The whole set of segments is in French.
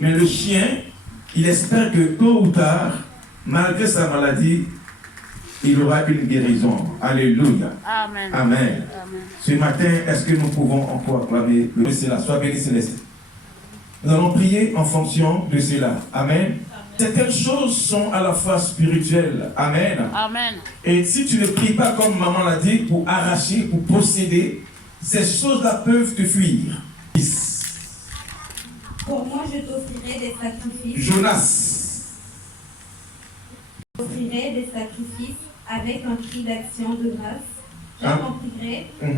Mais le chien, il espère que tôt ou tard, malgré sa maladie, il aura une guérison. Alléluia. Amen. Amen. Amen. Ce matin, est-ce que nous pouvons encore acclamer le Cela? Sois béni, Céleste. Nous allons prier en fonction de cela. Amen. Certaines choses sont à la fois spirituelles. Amen. Amen. Et si tu ne pries pas comme maman l'a dit, pour arracher, pour posséder, ces choses-là peuvent te fuir. Pour moi, je t'offrirai des sacrifices. Jonas. Je t'offrirai des sacrifices avec un cri d'action de grâce. J'accomplirai les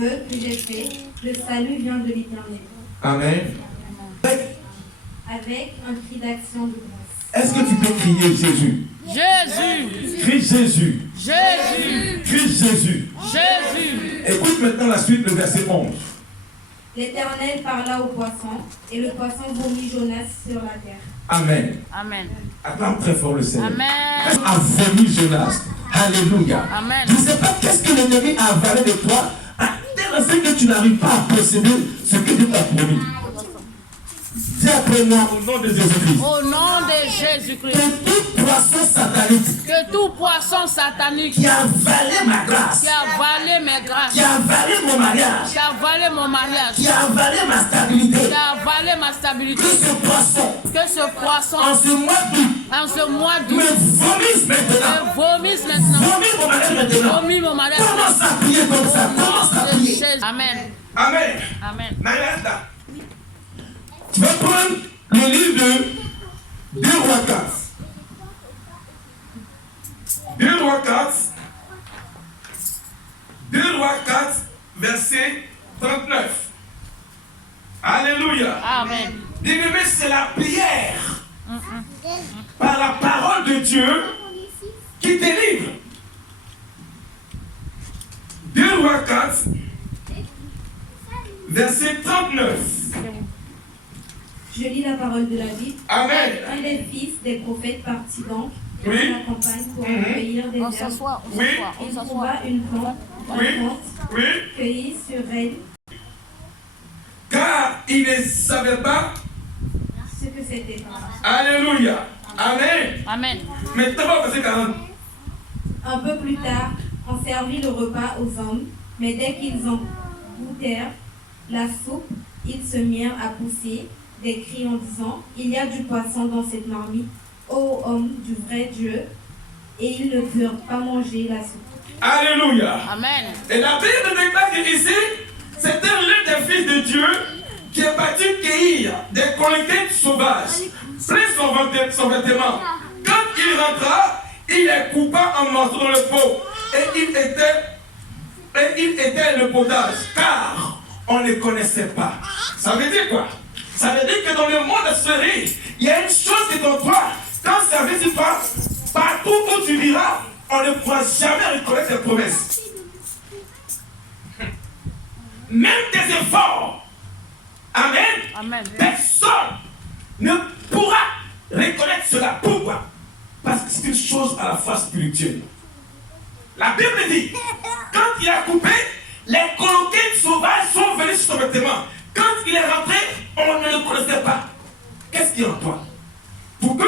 vœux que j'ai faits. Le salut vient de l'Éternel. Amen. Avec un cri d'action de grâce. Est-ce que tu peux crier Jésus? Jésus. Crie Jésus. Jésus. Crie Jésus. Jésus. Écoute maintenant la suite, le verset 11. L'Éternel parla au poisson, et le poisson vomit Jonas sur la terre. Amen. Amen. Acclame très fort le Seigneur. Amen. A vomi Jonas. Alléluia. Amen. Je ne sais pas qu'est-ce que l'ennemi a avalé de toi, à tel fait que tu n'arrives pas à posséder ce que Dieu t'a promis. Dis après moi au nom de Jésus-Christ. Au nom de Jésus-Christ. Que tout poisson satanique Que tout poisson satanique qui a avalé ma grâce, qui a avalé mes grâces, qui a avalé mon mariage, qui a avalé mon mariage, qui a avalé ma stabilité, qui a avalé ma stabilité, que ce poisson, que ce poisson, en ce mois d'août, en ce mois d'août, me vomisse maintenant. me vomisse maintenant. Vomit mon mariage maintenant. Vomit mon mariage. Commence à prier comme ça. Commence à prier. Jésus. Amen. Amen. Amen. Nayanda. Tu vas prendre le livre de 2 Rois 4. 2 Rois 4. 2 Rois 4, verset 39. Alléluia. Amen. Bien-aimé, c'est la prière par la parole de Dieu qui délivre. 2 Rois 4, verset 39. Je lis la parole de la Bible. Amen. Un des fils des prophètes partit donc dans Oui. la campagne pour cueillir des On herbes. s'assoit, on Oui. s'assoit, on Il s'assoit. trouva une plante, Oui. Oui. cueillie sur elle, Car il ne savait pas. ce que c'était. Alléluia. Amen. Amen. Maintenant, on va passer 40. Un peu plus tard, on servit le repas aux hommes, mais dès qu'ils en goûtèrent la soupe, ils se mirent à pousser des cris en disant: il y a du poisson dans cette marmite, ô homme du vrai Dieu, et ils ne purent pas manger la soupe. Alléluia. Amen. Et la Bible déclare qu'ici, c'était l'un des fils de Dieu qui est parti cueillir des colliquettes sauvages, prit son vêtement. Quand il rentra, il les coupa en morceaux dans le pot. Et il était le potage, car on ne connaissait pas. Ça veut dire quoi? Ça veut dire que dans le monde esprit, il y a une chose qui est en toi. Quand ça veut dire pas, partout où tu iras, on ne pourra jamais reconnaître tes promesses. Même tes efforts. Amen. Amen. Personne ne pourra reconnaître cela. Pourquoi? Parce que c'est une chose à la fois spirituelle. La Bible dit, quand il a coupé, les colliquettes sauvages sont venus sur son vêtement. Quand il est rentré, on ne le connaissait pas. Qu'est-ce qu'il y a en toi? Pour que,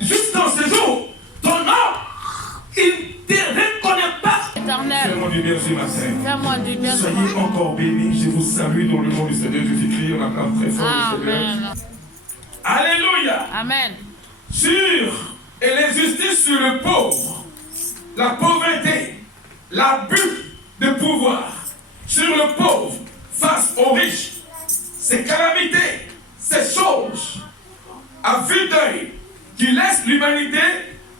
jusqu'en ce jour, ton homme, il ne te reconnaît pas. Éternel. Fais-moi du bien, je ma sœur. Fais-moi du bien. Soyez encore bénis. Je vous salue dans le nom du Seigneur Jésus-Christ. On acclame très fort le Seigneur. Amen. Alléluia. Amen. Et l'injustice sur le pauvre, la pauvreté, l'abus de pouvoir sur le pauvre face aux riches, ces calamités, ces choses à vue d'œil qui laissent l'humanité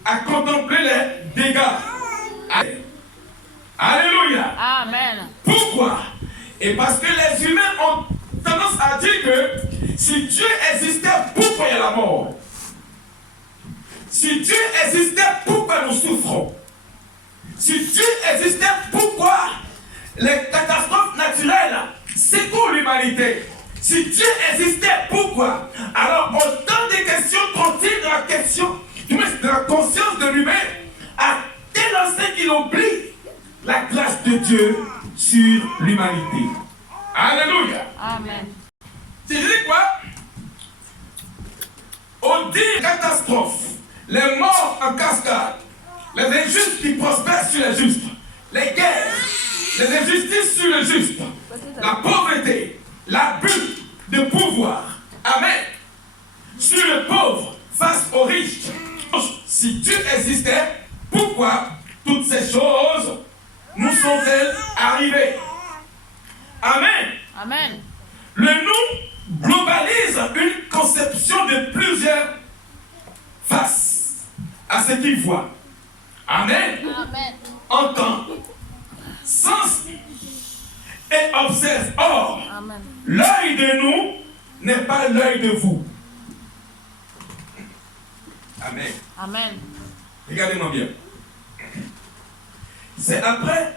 à contempler les dégâts. Alléluia. Amen. Pourquoi? Et parce que les humains ont tendance à dire que si Dieu existait, pourquoi il y a la mort? Si Dieu existait, pourquoi nous souffrons? Si Dieu existait, pourquoi les catastrophes naturelles secouent l'humanité? Si Dieu existait, pourquoi? Alors autant de questions continuent dans la question, de la conscience de l'humain, à tel enseigne qu'il oublie la grâce de Dieu sur l'humanité. Alléluia. Amen. Tu dis quoi? On dit catastrophe, les morts en cascade, les injustes qui prospèrent sur les justes, les guerres, les injustices sur les justes, la pauvreté, l'abus de pouvoir. Amen. Sur le pauvre face aux riches. Si Dieu existait, pourquoi toutes ces choses nous sont-elles arrivées? Amen. Amen. Le nous globalise une conception de plusieurs faces à ce qu'il voit. Amen. Amen. Entend, sens et observe. Or, Amen. l'œil de nous n'est pas l'œil de vous. Amen. Amen. Regardez-moi bien. C'est après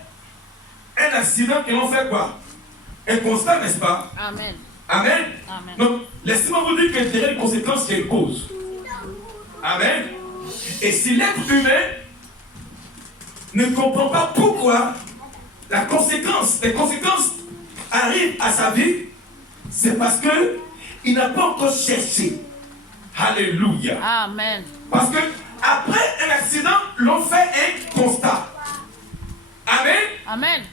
un accident que l'on fait quoi? Un constat, n'est-ce pas? Amen. Amen. Amen. Donc, laissez-moi vous dire qu'il y a une conséquence qui est une cause. Amen. Et si l'être humain ne comprend pas pourquoi les conséquences arrivent à sa vie, c'est parce qu'il n'a pas encore cherché. Alléluia. Amen. Parce que après un accident, l'on fait un constat. Amen. Amen.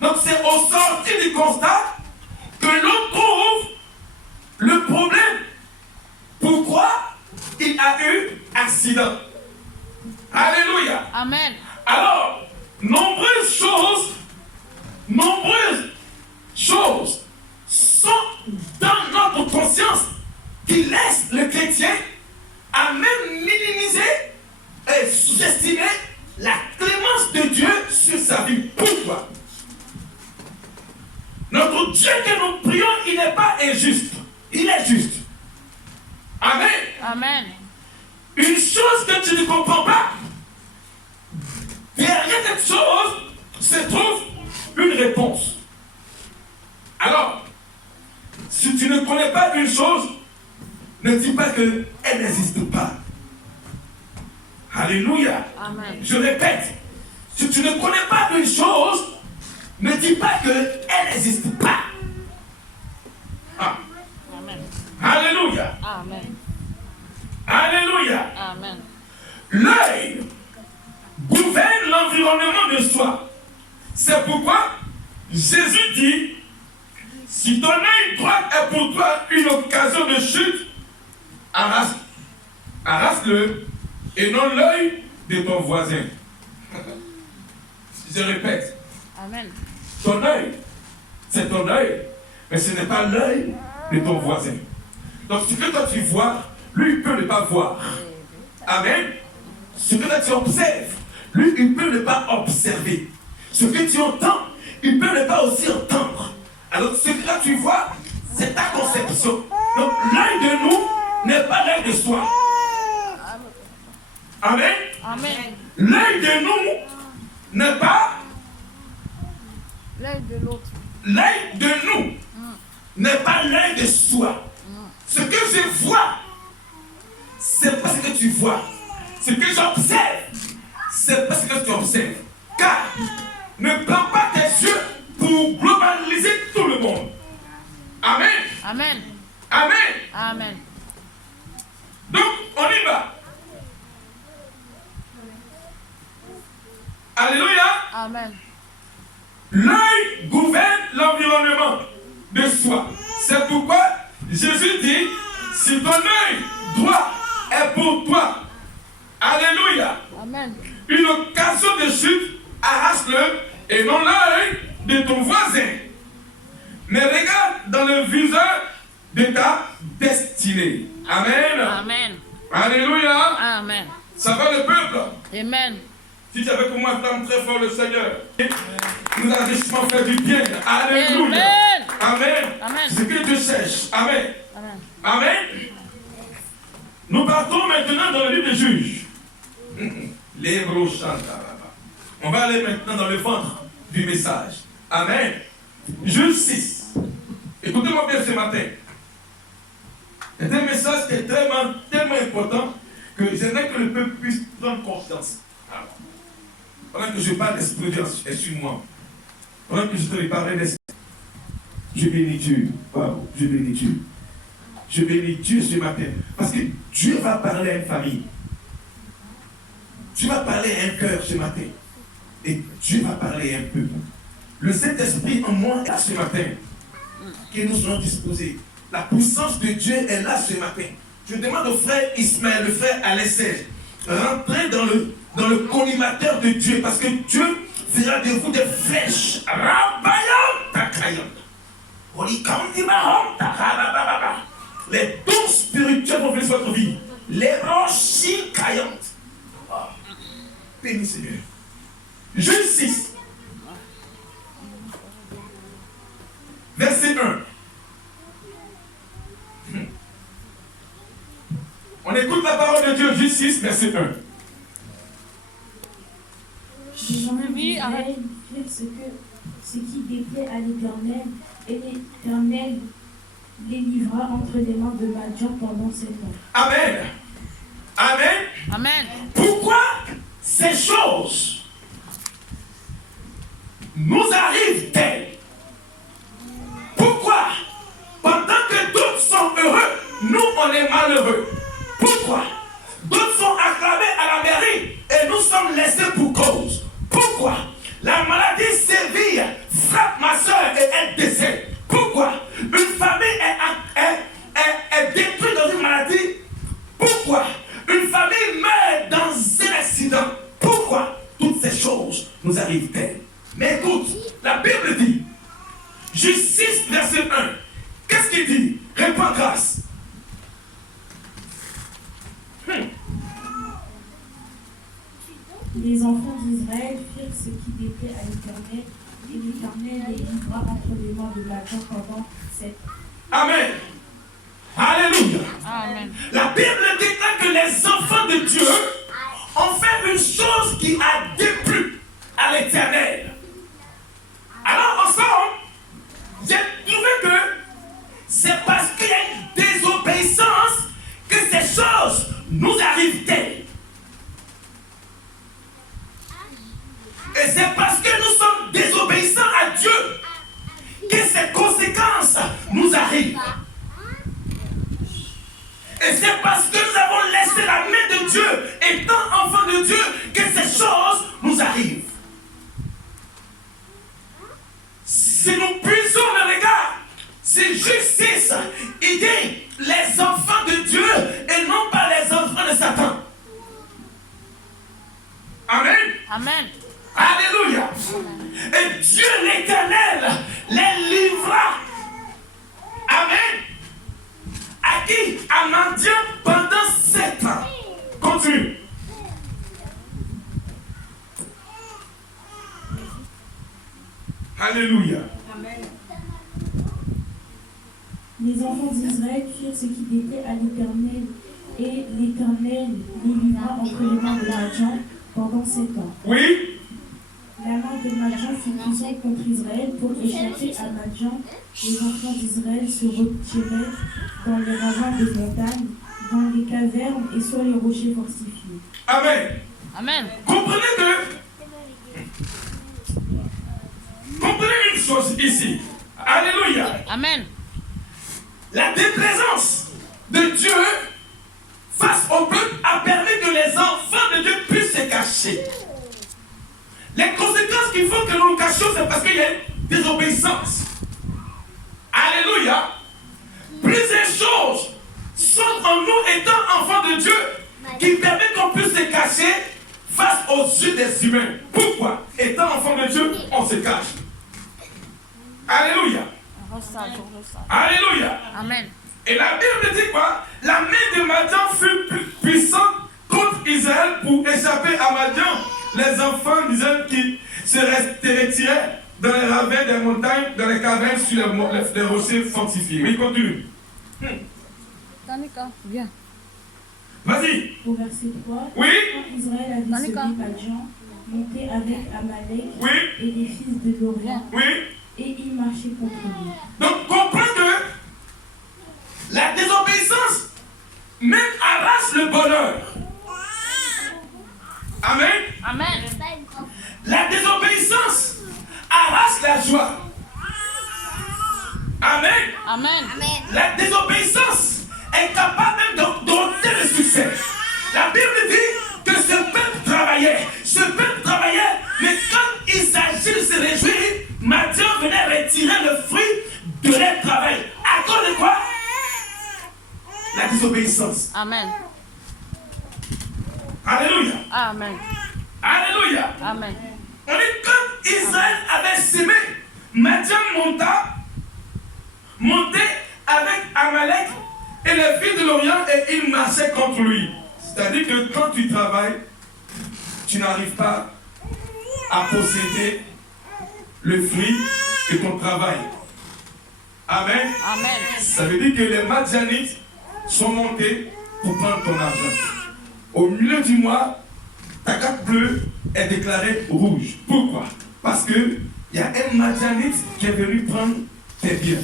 Donc c'est au sortir du constat que l'on trouve le problème. Pourquoi il a eu accident? Alléluia. Amen. Alors, nombreuses choses sont dans notre conscience qui laissent le chrétien à même minimiser et sous-estimer la clémence de Dieu sur sa vie. Pourquoi? Notre Dieu que nous prions, il n'est pas injuste. Il est juste. Amen. Amen. Une chose que tu ne comprends pas, derrière cette chose se trouve une réponse. Alors, si tu ne connais pas une chose, ne dis pas qu'elle n'existe pas. Alléluia. Amen. Je répète, si tu ne connais pas une chose, ne dis pas qu'elle n'existe pas. Ah. Amen. Alléluia. Amen. Alléluia. Amen. L'œil gouverne l'environnement de soi. C'est pourquoi Jésus dit, si ton œil droit est pour toi une occasion de chute, arrache-le et non l'œil de ton voisin. Je répète, Amen. ton œil, c'est ton œil, mais ce n'est pas l'œil de ton voisin. Donc ce que toi tu vois, lui il peut ne pas voir. Amen. Ce que toi tu observes, lui il peut ne pas observer. Ce que tu entends, il peut ne pas aussi entendre. Alors ce que toi tu vois, c'est ta conception. Donc l'œil de nous n'est pas l'œil de soi. Amen. Amen. L'œil de nous n'est pas L'œil de l'autre. l'œil de nous n'est pas l'œil de soi. Ce que je vois, c'est pas ce que tu vois. Ce que j'observe, c'est pas ce que tu observes. Car ne prends pas tes yeux pour globaliser tout le monde. Amen. Amen. Amen. Amen. Donc, on y va. Alléluia. Amen. L'œil gouverne l'environnement de soi. C'est pourquoi Jésus dit, si ton œil droit est pour toi, alléluia, Amen. une occasion de chute, arrache-le et non l'œil de ton voisin. Mais regarde dans le viseur de ta destinée. Amen. Amen. Alléluia. Amen. Ça va le peuple? Amen. Si tu avais pour moi, flamme très fort le Seigneur. Nous allons justement faire du bien. Alléluia. Amen. Amen. Amen. Ce que Dieu cherche. Amen. Amen. Amen. Nous partons maintenant dans le livre des Juges. Les brochantarabas. On va aller maintenant dans le ventre du message. Amen. Juge 6. Écoutez-moi bien ce matin. C'est un message qui est tellement important que j'aimerais que le peuple puisse prendre conscience. Alors, pendant que je parle, l'Esprit de Dieu est sur moi. Pendant que je te parler d'Esprit. Je bénis Dieu. Wow, je bénis Dieu. Je bénis Dieu ce matin. Parce que Dieu va parler à une famille. Dieu va parler à un cœur ce matin. Et Dieu va parler à un peuple. Le Saint-Esprit en moi est là ce matin. Que nous soyons disposés. La puissance de Dieu est là ce matin. Je demande au frère Ismaël, le frère Alessège, rentrez dans le collimateur de Dieu. Parce que Dieu fera de vous des flèches. Les dons spirituels vont venir sur votre vie. Les roches caillantes. Oh. Béni Seigneur. Juge 6. Verset 1. On écoute la parole de Dieu. Juge 6, verset 1. Les enfants d'Israël firent ce qui déplaît à l'Éternel, et l'Éternel les livra entre les mains de Madian pendant 7 ans. Amen. Amen. Amen. Pourquoi ces choses nous arrivent-elles? Pourquoi, pendant que d'autres sont heureux, nous on est malheureux? Pourquoi? D'autres sont acclamés à la mairie et nous sommes laissés pour cause. Pourquoi? La maladie sévère frappe ma soeur et elle décède. Pourquoi? Une famille est détruite dans une maladie. Pourquoi? Une famille meurt dans un accident. Pourquoi? Toutes ces choses nous arrivent-elles? Mais écoute, la Bible dit, Juge 6, verset 1. Qu'est-ce qu'il dit? Réponds grâce. Les enfants d'Israël firent ce qui déplaît à l'Éternel, et l'Éternel les livra entre les mains de Madian pendant 7 ans. Amen. Alléluia. Amen. La Bible déclare que les enfants de Dieu ont fait une chose qui a déplu à l'Éternel. Alors ensemble, j'ai trouvé que c'est parce qu'il y a une désobéissance que ces choses nous arrivent-elles. Et c'est parce que nous sommes désobéissants à Dieu que ces conséquences nous arrivent. Et c'est parce que nous avons laissé la main de Dieu, étant enfants de Dieu, que ces choses nous arrivent. Si nous puisons le regard, c'est justice. Il dit les enfants de Dieu et non pas les enfants de Satan. Amen. Amen. Alléluia. Et Dieu l'Éternel les livra. Amen. À qui? À Madian pendant 7 ans. Continue. Alléluia. Amen. Les enfants d'Israël firent ce qui déplaît à l'Éternel, et l'Éternel les livra entre les mains de Madian pendant 7 ans. Oui. La main de Madian fut puissante contre Israël. Pour échapper à Madian, les enfants d'Israël se retiraient dans les ravins des montagnes, dans les cavernes et sur les rochers fortifiés. Amen. Amen. Comprenez une chose ici. Alléluia. Amen. La déplaisance de Dieu face au peuple a permis que les enfants de Dieu puissent se cacher. Les conséquences qu'il faut que nous nous cachions, c'est parce qu'il y a une désobéissance. Alléluia. Plusieurs choses sont en nous étant enfants de Dieu qui permettent qu'on puisse se cacher face aux yeux des humains. Pourquoi? Étant enfant de Dieu, on se cache. Alléluia. Alléluia. Amen. Et la Bible dit quoi? La main de Madian fut puissante contre Israël pour échapper à Madian. Les enfants d'Israël qui se retiraient dans les ravins des montagnes, dans les cavernes, sur les rochers fortifiés. Oui, continue. Danica, viens. Vas-y. Au verset 3, Oui. quand Israël a dissolué Madian, monté avec Amalek Oui. et les fils de Dorian, Oui. et il marchait contre lui. Donc, comprends que la désobéissance même arrache le bonheur. Amen. Amen. La désobéissance arrache la joie. Amen. La désobéissance est capable même d'ôter le succès. La Bible dit que ce peuple travaillait. Mais quand il s'agit de se réjouir, Matthieu venait retirer le fruit de leur travail. À cause de quoi? La désobéissance. Amen. Alléluia. Amen. Alléluia. Amen. On dit quand Israël avait semé, Matthieu montait avec Amalek et les filles de l'Orient et il marchait contre lui. C'est-à-dire que quand tu travailles, tu n'arrives pas à posséder le fruit de ton travail. Amen. Amen. Ça veut dire que les Madianites sont montés pour prendre ton argent. Au milieu du mois, ta carte bleue est déclarée rouge. Pourquoi? Parce qu'il y a un Madianite qui est venu prendre tes biens.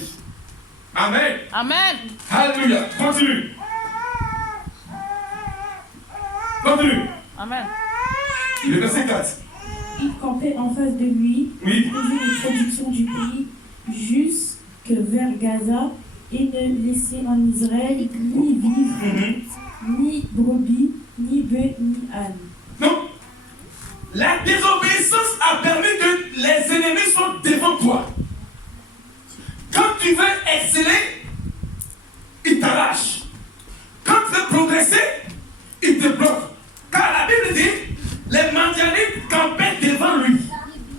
Amen. Amen. Alléluia. Continue. Continue. Amen. Le verset 4. Il campait en face de lui, Oui. faisait les productions du pays jusque vers Gaza et ne laissait en Israël ni vivre, ni brebis, ni bœufs, ni ânes. Donc, la désobéissance a permis que les ennemis soient devant toi. Quand tu veux exceller, ils t'arrachent. Quand tu veux progresser, ils te bloquent. Car la Bible dit, les Madianites campaient devant lui.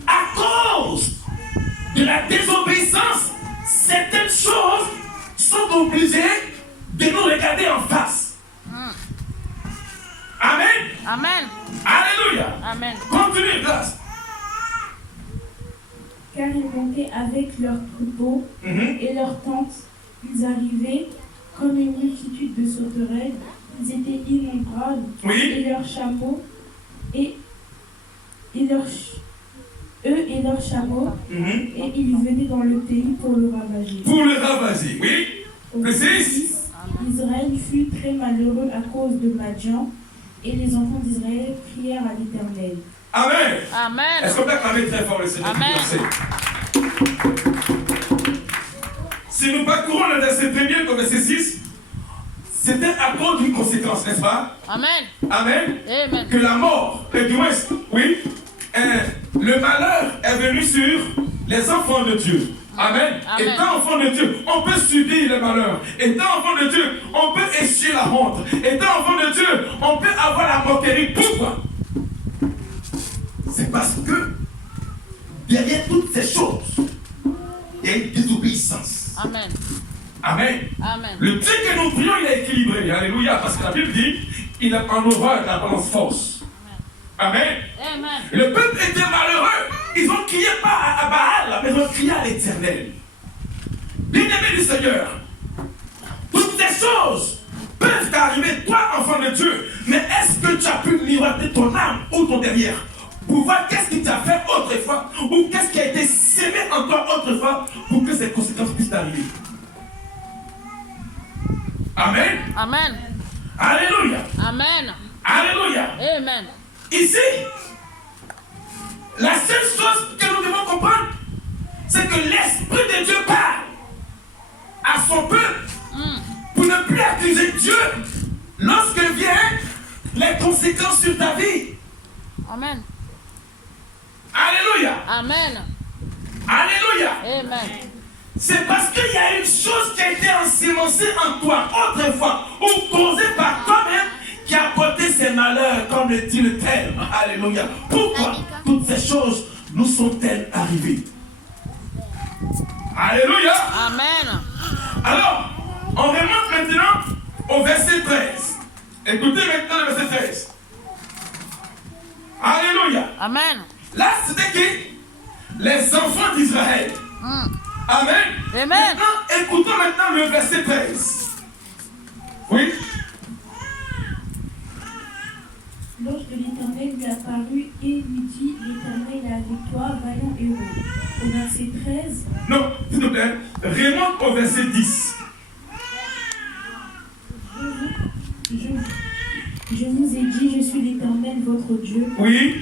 À cause de la désobéissance, certaines choses sont obligées de nous regarder en face. Amen. Amen. Alléluia. Amen. Continue, grâce. Car ils montaient avec leurs troupeaux et leurs tentes. Ils arrivaient comme une multitude de sauterelles. Ils étaient innombrables. Oui. Et leurs chameaux et leurs chameaux. Et ils venaient dans le pays pour le ravager. Pour le ravager, oui. Au Précise. verset 6, Israël fut très malheureux à cause de Madian, et les enfants d'Israël prièrent à l'Éternel. Amen. Amen. Est-ce qu'on peut acclamer très fort le Seigneur? Amen. Merci. Si nous parcourons le verset 1er au verset 6, c'était à cause d'une conséquence, n'est-ce pas? Amen. Amen. Amen. Que la mort, et du moins, oui, le malheur est venu sur les enfants de Dieu. Amen. Amen. Étant enfant de Dieu, on peut subir le malheur. Étant enfant de Dieu, on peut essuyer la honte. Étant enfant de Dieu, on peut avoir la moquerie. Pourquoi? C'est parce que derrière toutes ces choses, il y a une désobéissance. Amen. Amen. Amen. Le Dieu que nous prions, il est équilibré. Alléluia. Parce que la Bible dit, il a en horreur la balance force. Amen. Amen. Le peuple était malheureux. Ils ont crié pas à Baal, mais ils ont crié à l'Éternel. Bien-aimé du Seigneur, toutes ces choses peuvent t'arriver, toi, enfant de Dieu. Mais est-ce que tu as pu miroiter ton âme ou ton derrière pour voir qu'est-ce qui t'a fait autrefois ou qu'est-ce qui a été sémé en toi autrefois pour que ces conséquences puissent t'arriver? Amen. Amen. Alléluia. Amen. Alléluia. Amen. Ici, la seule chose que nous devons comprendre, c'est que l'Esprit de Dieu parle à son peuple pour ne plus accuser Dieu lorsque viennent les conséquences sur ta vie. Amen. Alléluia. Amen. Alléluia. Amen. C'est parce qu'il y a une chose qui a été ensemencée en toi autrefois ou causée par toi-même qui a porté ses malheurs, comme le dit le terme. Alléluia. Pourquoi toutes ces choses nous sont-elles arrivées? Alléluia. Amen. Alors, on remonte maintenant au verset 13. Écoutez maintenant le verset 13. Alléluia. Amen. Là, c'était qui? Les enfants d'Israël. Amen. Amen. Maintenant, écoutons maintenant le verset 13. Oui. Lorsque l'Éternel lui apparut et lui dit, l'Éternel est avec toi, vaillant héros. Au verset 13, Non, s'il te plaît, remonte au verset 10. je vous ai dit, je suis l'Éternel, votre Dieu. Oui.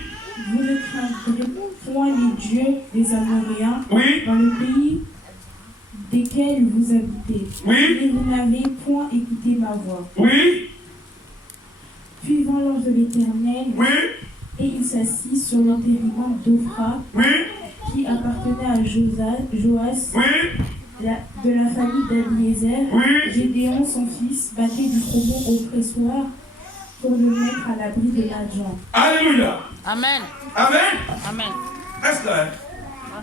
Vous ne craindrez point les dieux des Amoréens Oui. dans le pays desquels vous habitez. Oui. Et vous n'avez point écouté ma voix. Oui. Puis vint l'ange de l'Éternel, Oui. et il s'assit sur l'enterrement d'Ophra, Oui. qui appartenait à Joas, Oui. de la famille d'Abiézer. Oui. Gédéon, son fils, battait du froment au pressoir pour le mettre à l'abri de l'argent. Alléluia. Amen. Amen. Amen. Reste là.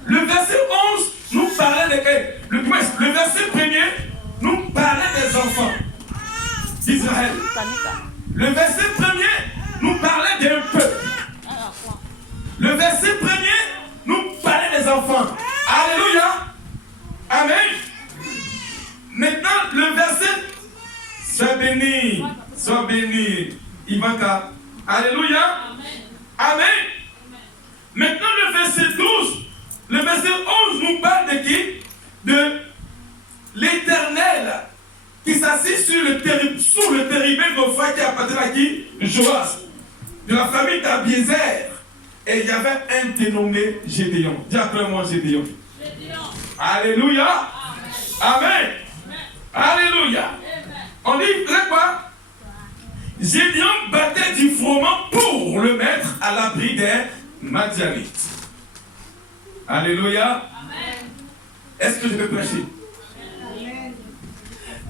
Le verset 11 nous parlait le verset 1er nous parlait des enfants d'Israël. Le verset 1er nous parlait d'un peuple. Le verset 1er nous parlait des enfants. Alléluia. Amen. Maintenant, le verset, sois béni. Sois béni. Ivanka. Alléluia. Amen. Maintenant, le verset 12, le verset 11 nous parle de qui? De l'Éternel qui s'assit sur le terrible d'Ophra qui appartenait à qui? Joas, de la famille d'Abiézer. Et il y avait un dénommé Gédéon. Dis après moi Gédéon. Alléluia. Amen. Alléluia. On dit, quoi? Gédéon battait du froment pour le mettre à l'abri des Madianites. Alléluia. Est-ce que je peux prêcher?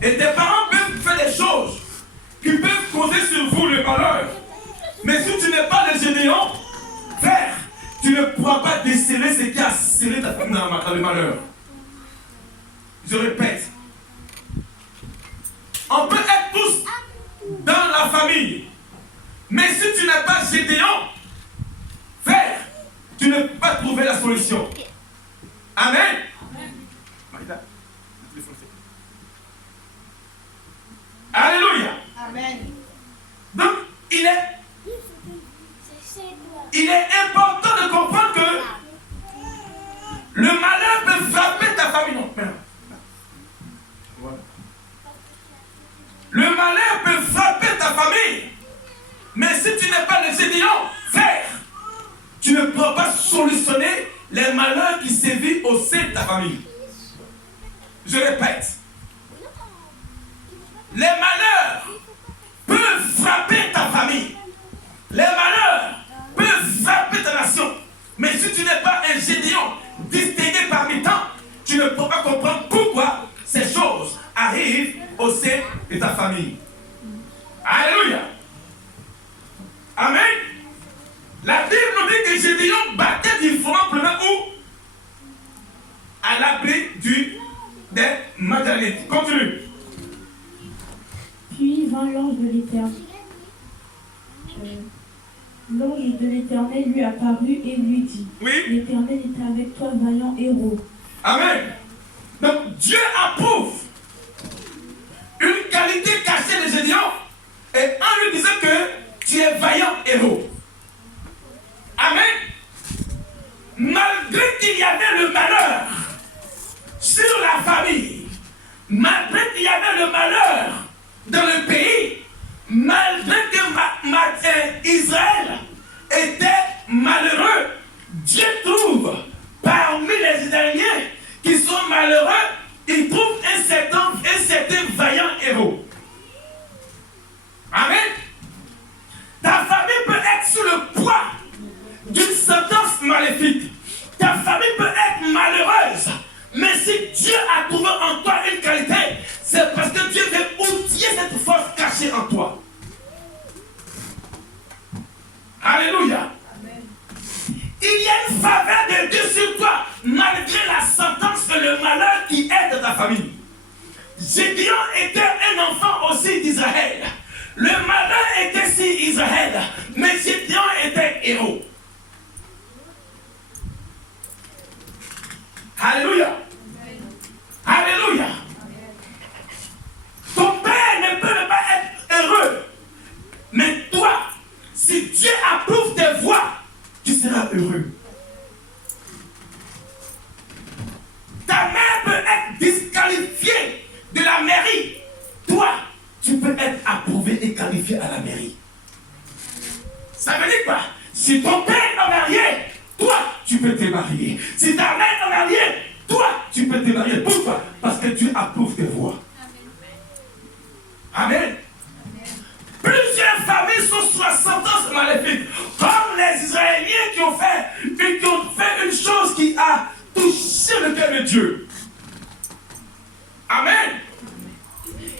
Et tes parents peuvent faire des choses qui peuvent causer sur vous le malheur. Mais si tu n'es pas le Gédéon, frère, tu ne pourras pas déceler ce qui a scellé ta famille dans le malheur. Je répète. On peut être tous dans la famille. Mais si tu n'es pas Gédéon, frère, tu ne peux pas trouver la solution. Amen. Alléluia. Amen. Donc, il est important de comprendre que le malheur peut frapper ta famille. Non, mais non. Voilà. Le malheur peut frapper ta famille. Mais si tu n'es pas le Gédéon, frère, tu ne pourras pas solutionner les malheurs qui sévissent au sein de ta famille. Je répète. Les malheurs peuvent frapper ta famille. Les malheurs peuvent frapper ta nation. Mais si tu n'es pas un Gédéon distingué parmi tant, tu ne peux pas comprendre pourquoi ces choses arrivent au sein de ta famille. Alléluia. Amen. La Bible nous dit que Gédéon battait du front plein où? À l'abri des Madianites. Continue. Puis vint l'ange de l'Éternel. L'ange de l'Éternel lui apparut et lui dit, Oui. l'Éternel est avec toi, vaillant héros. Amen. Donc Dieu approuve une qualité cachée de Gédéon et en lui disant que tu es vaillant héros. Amen. Malgré qu'il y avait le malheur sur la famille, malgré qu'il y avait le malheur dans le pays, malgré que Israël était malheureux, Dieu trouve parmi les Israéliens qui sont malheureux, il trouve un certain vaillant héros. Amen. Ta famille peut être sous le poids d'une sentence maléfique. Ta famille peut être malheureuse. Mais si Dieu a trouvé en toi une qualité, c'est parce que Dieu veut outiller cette force cachée en toi. Alléluia. Amen. Il y a une faveur de Dieu sur toi, malgré la sentence et le malheur qui est de ta famille. Gédéon était un enfant aussi d'Israël. Le malheur était sur Israël, mais Gédéon était héros. Alléluia. Alléluia. Ton père ne peut pas être heureux. Mais toi, si Dieu approuve tes voies, tu seras heureux. Ta mère peut être disqualifiée de la mairie. Toi, tu peux être approuvé et qualifié à la mairie. Ça veut dire quoi? Si ton père est marié, toi, tu peux te marier. Si ta mère est mariée, toi, tu tu peux te marier. Pourquoi? Parce que Dieu approuve tes voies. Amen. Plusieurs familles sont sous la sentence maléfique. Comme les Israéliens qui ont fait une chose qui a touché le cœur de Dieu. Amen.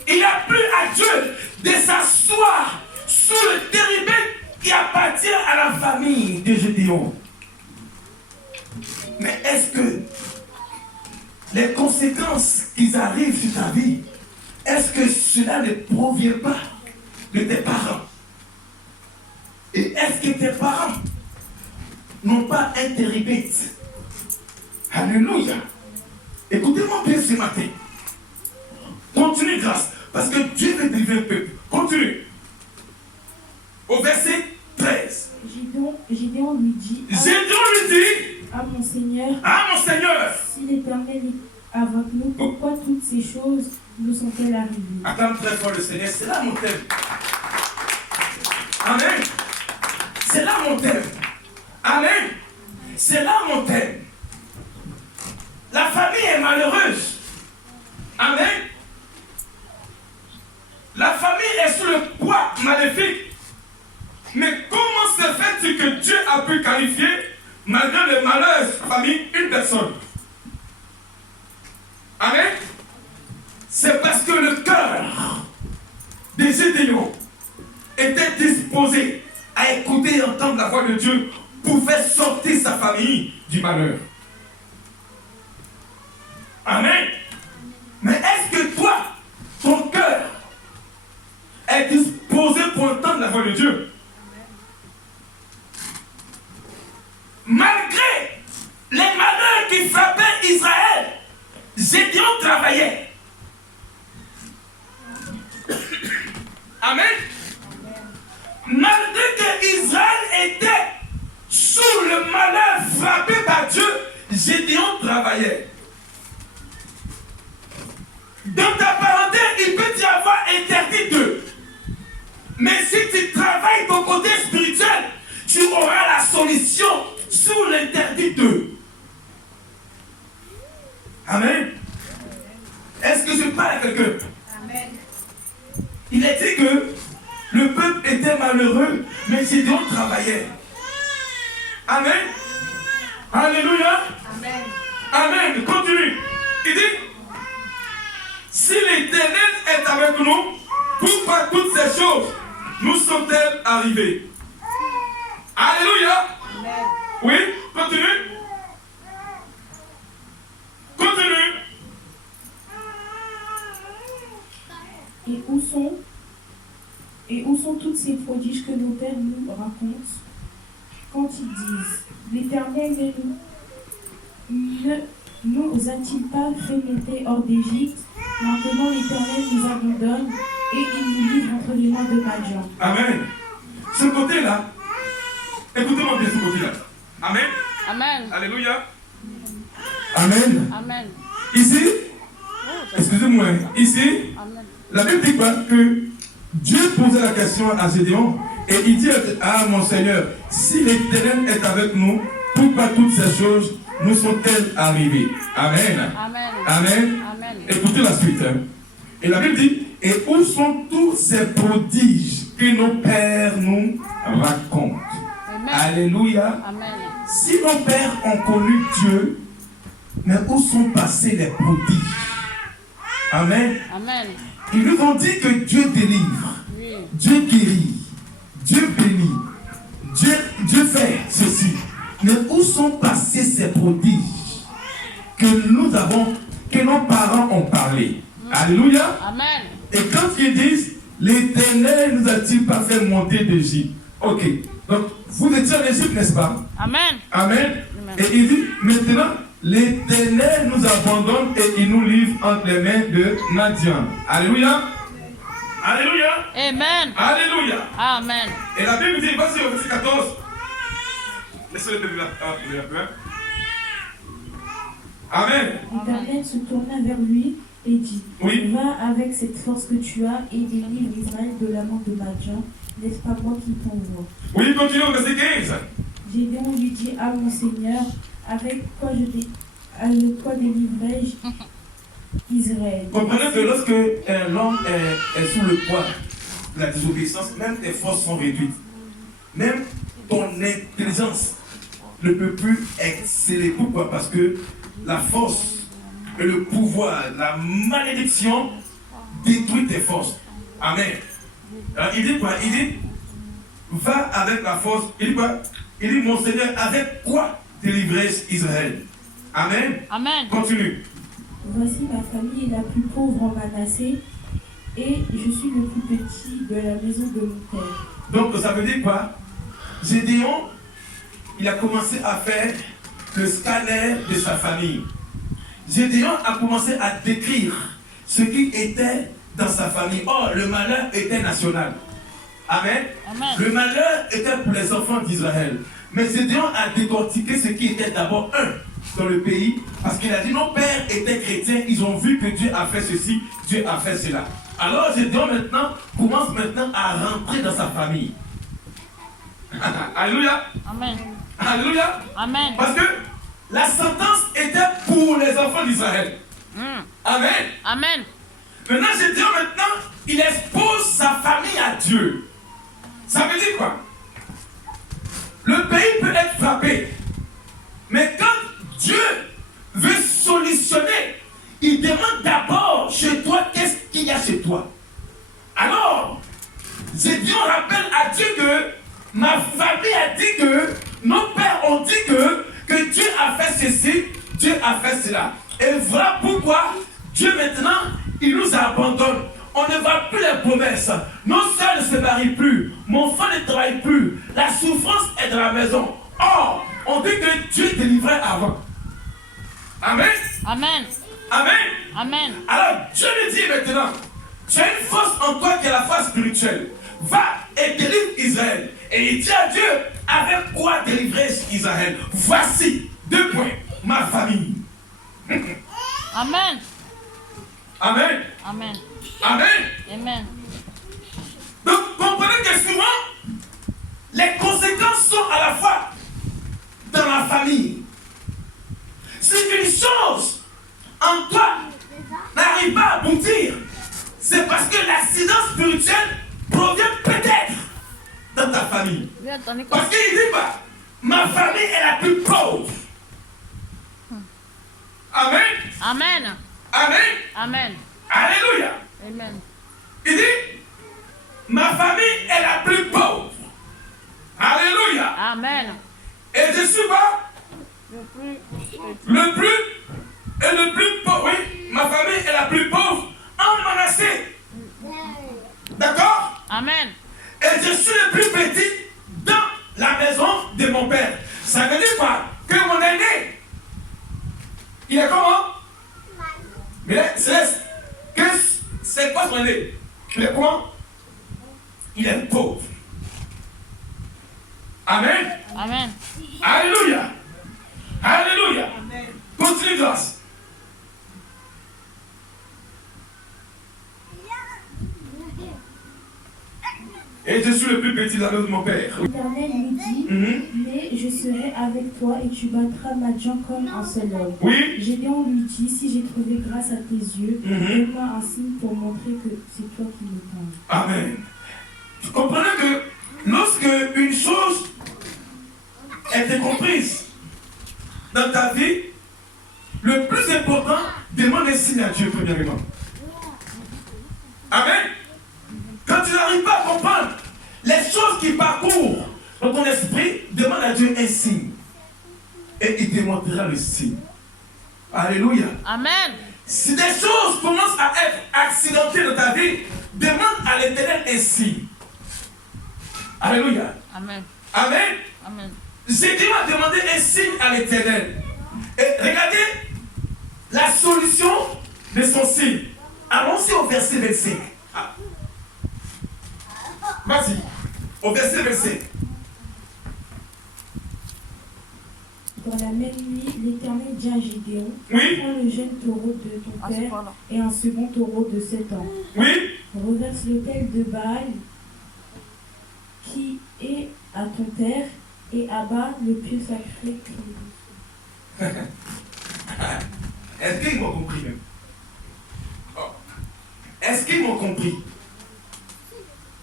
Il n'a plus à Dieu de s'asseoir sous le térébinthe qui appartient à la famille de Gédéon. Mais est-ce que les conséquences qui arrivent sur ta vie, est-ce que cela ne provient pas de tes parents? Et est-ce que tes parents n'ont pas un térébinthe? Alléluia. Écoutez-moi bien ce matin. Continue grâce, parce que Dieu veut délivrer le peuple. Continue. Au verset 13. Gédéon lui dit, Ah mon Seigneur, si l'Éternel est avec nous, pourquoi toutes ces choses nous sont-elles arrivées? Acclame très fort le Seigneur, c'est là mon thème. Amen. C'est là mon thème. Amen. C'est là mon thème. La famille est malheureuse. Amen. La famille est sous le poids maléfique. Mais comment se fait-il que Dieu a pu qualifier, malgré les malheurs de la famille, une personne? Amen. C'est parce que le cœur des Gédéons était disposé à écouter et entendre la voix de Dieu pour faire sortir sa famille du malheur. Amen. Mais est-ce que toi, ton cœur est disposé pour entendre la voix de Dieu? Malgré les malheurs qui frappaient Israël, Gédéon travaillait. Amen. Malgré que Israël était sous le malheur frappé par Dieu, Gédéon travaillait. Dans ta parenté, il peut y avoir interdit d'eux. Mais si tu travailles ton côté spirituel, tu auras la solution sur l'interdit d'eux. Amen. Est-ce que je parle à quelqu'un? Amen. Il est dit que le peuple était malheureux, mais Gédéon travaillait. Amen. Alléluia. Amen. Amen. Continue. Il dit, si l'Éternel est avec nous, pourquoi toutes ces choses nous sont-elles arrivées? Alléluia. Amen. Oui, continue. Continue. Et où sont toutes ces prodiges que nos pères nous racontent quand ils disent, l'Éternel ne nous a-t-il pas fait monter hors d'Égypte? Maintenant l'Éternel nous abandonne et il nous livre entre les mains de Madian. Amen. Ce côté-là, écoutez-moi bien ce côté-là. Amen. Amen. Alléluia. Amen. Amen. Ici, excusez-moi, ici, Amen. la Bible dit quoi? Que Dieu posait la question à Gédéon et il dit à mon Seigneur, si l'Éternel est avec nous, pourquoi toutes ces choses nous sont-elles arrivées? Amen. Amen. Amen. Amen. Écoutez la suite. Et la Bible dit, et où sont tous ces prodiges que nos pères nous racontent? Amen. Alléluia. Amen. Si nos pères ont connu Dieu, mais où sont passés les prodiges? Amen. Amen. Ils nous ont dit que Dieu délivre, Oui. Dieu guérit, Dieu bénit, Dieu fait ceci. Mais où sont passés ces prodiges que nous avons, que nos parents ont parlé? Alléluia. Amen. Et quand ils disent, l'Éternel nous a-t-il pas fait monter d'Égypte? Ok. Donc, vous étiez en Égypte, n'est-ce pas? Amen. Amen. Amen. Et il dit, maintenant, l'Éternel nous abandonne et il nous livre entre les mains de Madian. Alléluia. Alléluia. Amen. Alléluia. Amen. Et la Bible dit, voici au verset 14. Laissez-le de là. Amen. L'Éternel se tourna vers lui et dit, Oui. va avec cette force que tu as et délivre Israël de la main de Madian. N'est-ce pas moi qui t'envoie? Oui, continue au verset 15. Gédéon lui dit, ah mon Seigneur, avec quoi je à ne pas délivrer Israël. Comprenez que lorsque l'homme est sous le poids de la désobéissance, même tes forces sont réduites. Même ton intelligence ne peut plus exceller. Pourquoi? Parce que la force et le pouvoir, la malédiction détruit tes forces. Amen. Alors, il dit quoi? Il dit, va avec la force. Il dit quoi? Il dit, mon Seigneur, avec quoi délivrer Israël? Amen. Amen. Continue. Voici ma famille est la plus pauvre en Manassé, et je suis le plus petit de la maison de mon père. Donc ça veut dire quoi? Gédéon, il a commencé à faire le scanner de sa famille. Gédéon a commencé à décrire ce qui était dans sa famille. Or, le malheur était national. Amen. Amen. Le malheur était pour les enfants d'Israël. Mais Gédéon a décortiqué ce qui était d'abord dans le pays, parce qu'il a dit nos pères étaient chrétiens, ils ont vu que Dieu a fait ceci, Dieu a fait cela. Alors Gédéon maintenant commence maintenant à rentrer dans sa famille. Alléluia. Amen. Alléluia. Amen. Parce que la sentence était pour les enfants d'Israël. Amen. Amen. Maintenant Gédéon maintenant, il expose sa famille à Dieu. Ça veut dire quoi? Le pays peut être frappé, mais quand Dieu veut solutionner, il demande d'abord chez toi qu'est-ce qu'il y a chez toi. Alors, Gédéon rappelle à Dieu que ma famille a dit que, nos pères ont dit que Dieu a fait ceci, Dieu a fait cela. Et voilà pourquoi Dieu maintenant, il nous abandonne. On ne voit plus les promesses. Nos soeurs ne se marient plus. Mon frère ne travaille plus. La souffrance est dans la maison. Or, on dit que Dieu délivrait avant. Amen. Amen. Amen. Amen. Alors Dieu lui dit maintenant, tu as une force en toi qui est la force spirituelle. Va et délivre Israël. Et il dit à Dieu, avec quoi délivrer Israël? Voici 2 points. Ma famille. Amen. Amen. Amen. Amen. Amen. Donc comprenez que souvent, les conséquences sont à la fois dans la famille. Si une chose en toi n'arrive pas à aboutir, c'est parce que l'accident spirituel provient peut-être dans ta famille. Parce qu'il dit pas, ma famille est la plus pauvre. Amen. Amen. Amen. Amen. Alléluia. Amen. Il dit, ma famille est la plus pauvre. Alléluia. Amen. Et je suis pas le plus et le plus pauvre. Oui, ma famille est la plus pauvre en Manassé. D'accord? Amen. Et je suis le plus petit dans la maison de mon père. Ça veut dire quoi? Que mon aîné, il est comment? Mais c'est quoi son aîné? Il est comment? Il est pauvre. Amen. Amen. Alléluia. Alléluia. Continue, grâce. Et je suis le plus petit de la maison de mon père. L'Éternel lui dit, mais je serai avec toi et tu battras Madian comme un seul homme. Oui. Gédéon lui dit, si j'ai trouvé grâce à tes yeux, donne-moi un signe pour montrer que c'est toi qui me parles. Amen. Vous comprenez que lorsque une chose est comprise dans ta vie, le plus important, demande un signe à Dieu premièrement. Amen. Quand tu n'arrives pas à comprendre les choses qui parcourent dans ton esprit, demande à Dieu un signe. Et il te montrera le signe. Alléluia. Amen. Si des choses commencent à être accidentées dans ta vie, demande à l'Éternel un signe. Alléluia. Amen. Amen. Amen. Gédéon a demandé un signe à l'Éternel. Et regardez la solution de son signe. Allons-y au verset 25. Ah. Vas-y. Au verset 25. Dans la même nuit, l'Éternel dit à Gédéon, Oui. prends le jeune taureau de ton Ah, c'est père pas là. et un second taureau de 7 ans. Oui. Reverse l'autel de Baal qui est à ton père et abat le pieu sacré. Est-ce qu'ils m'ont compris même? Oh. Est-ce qu'ils m'ont compris?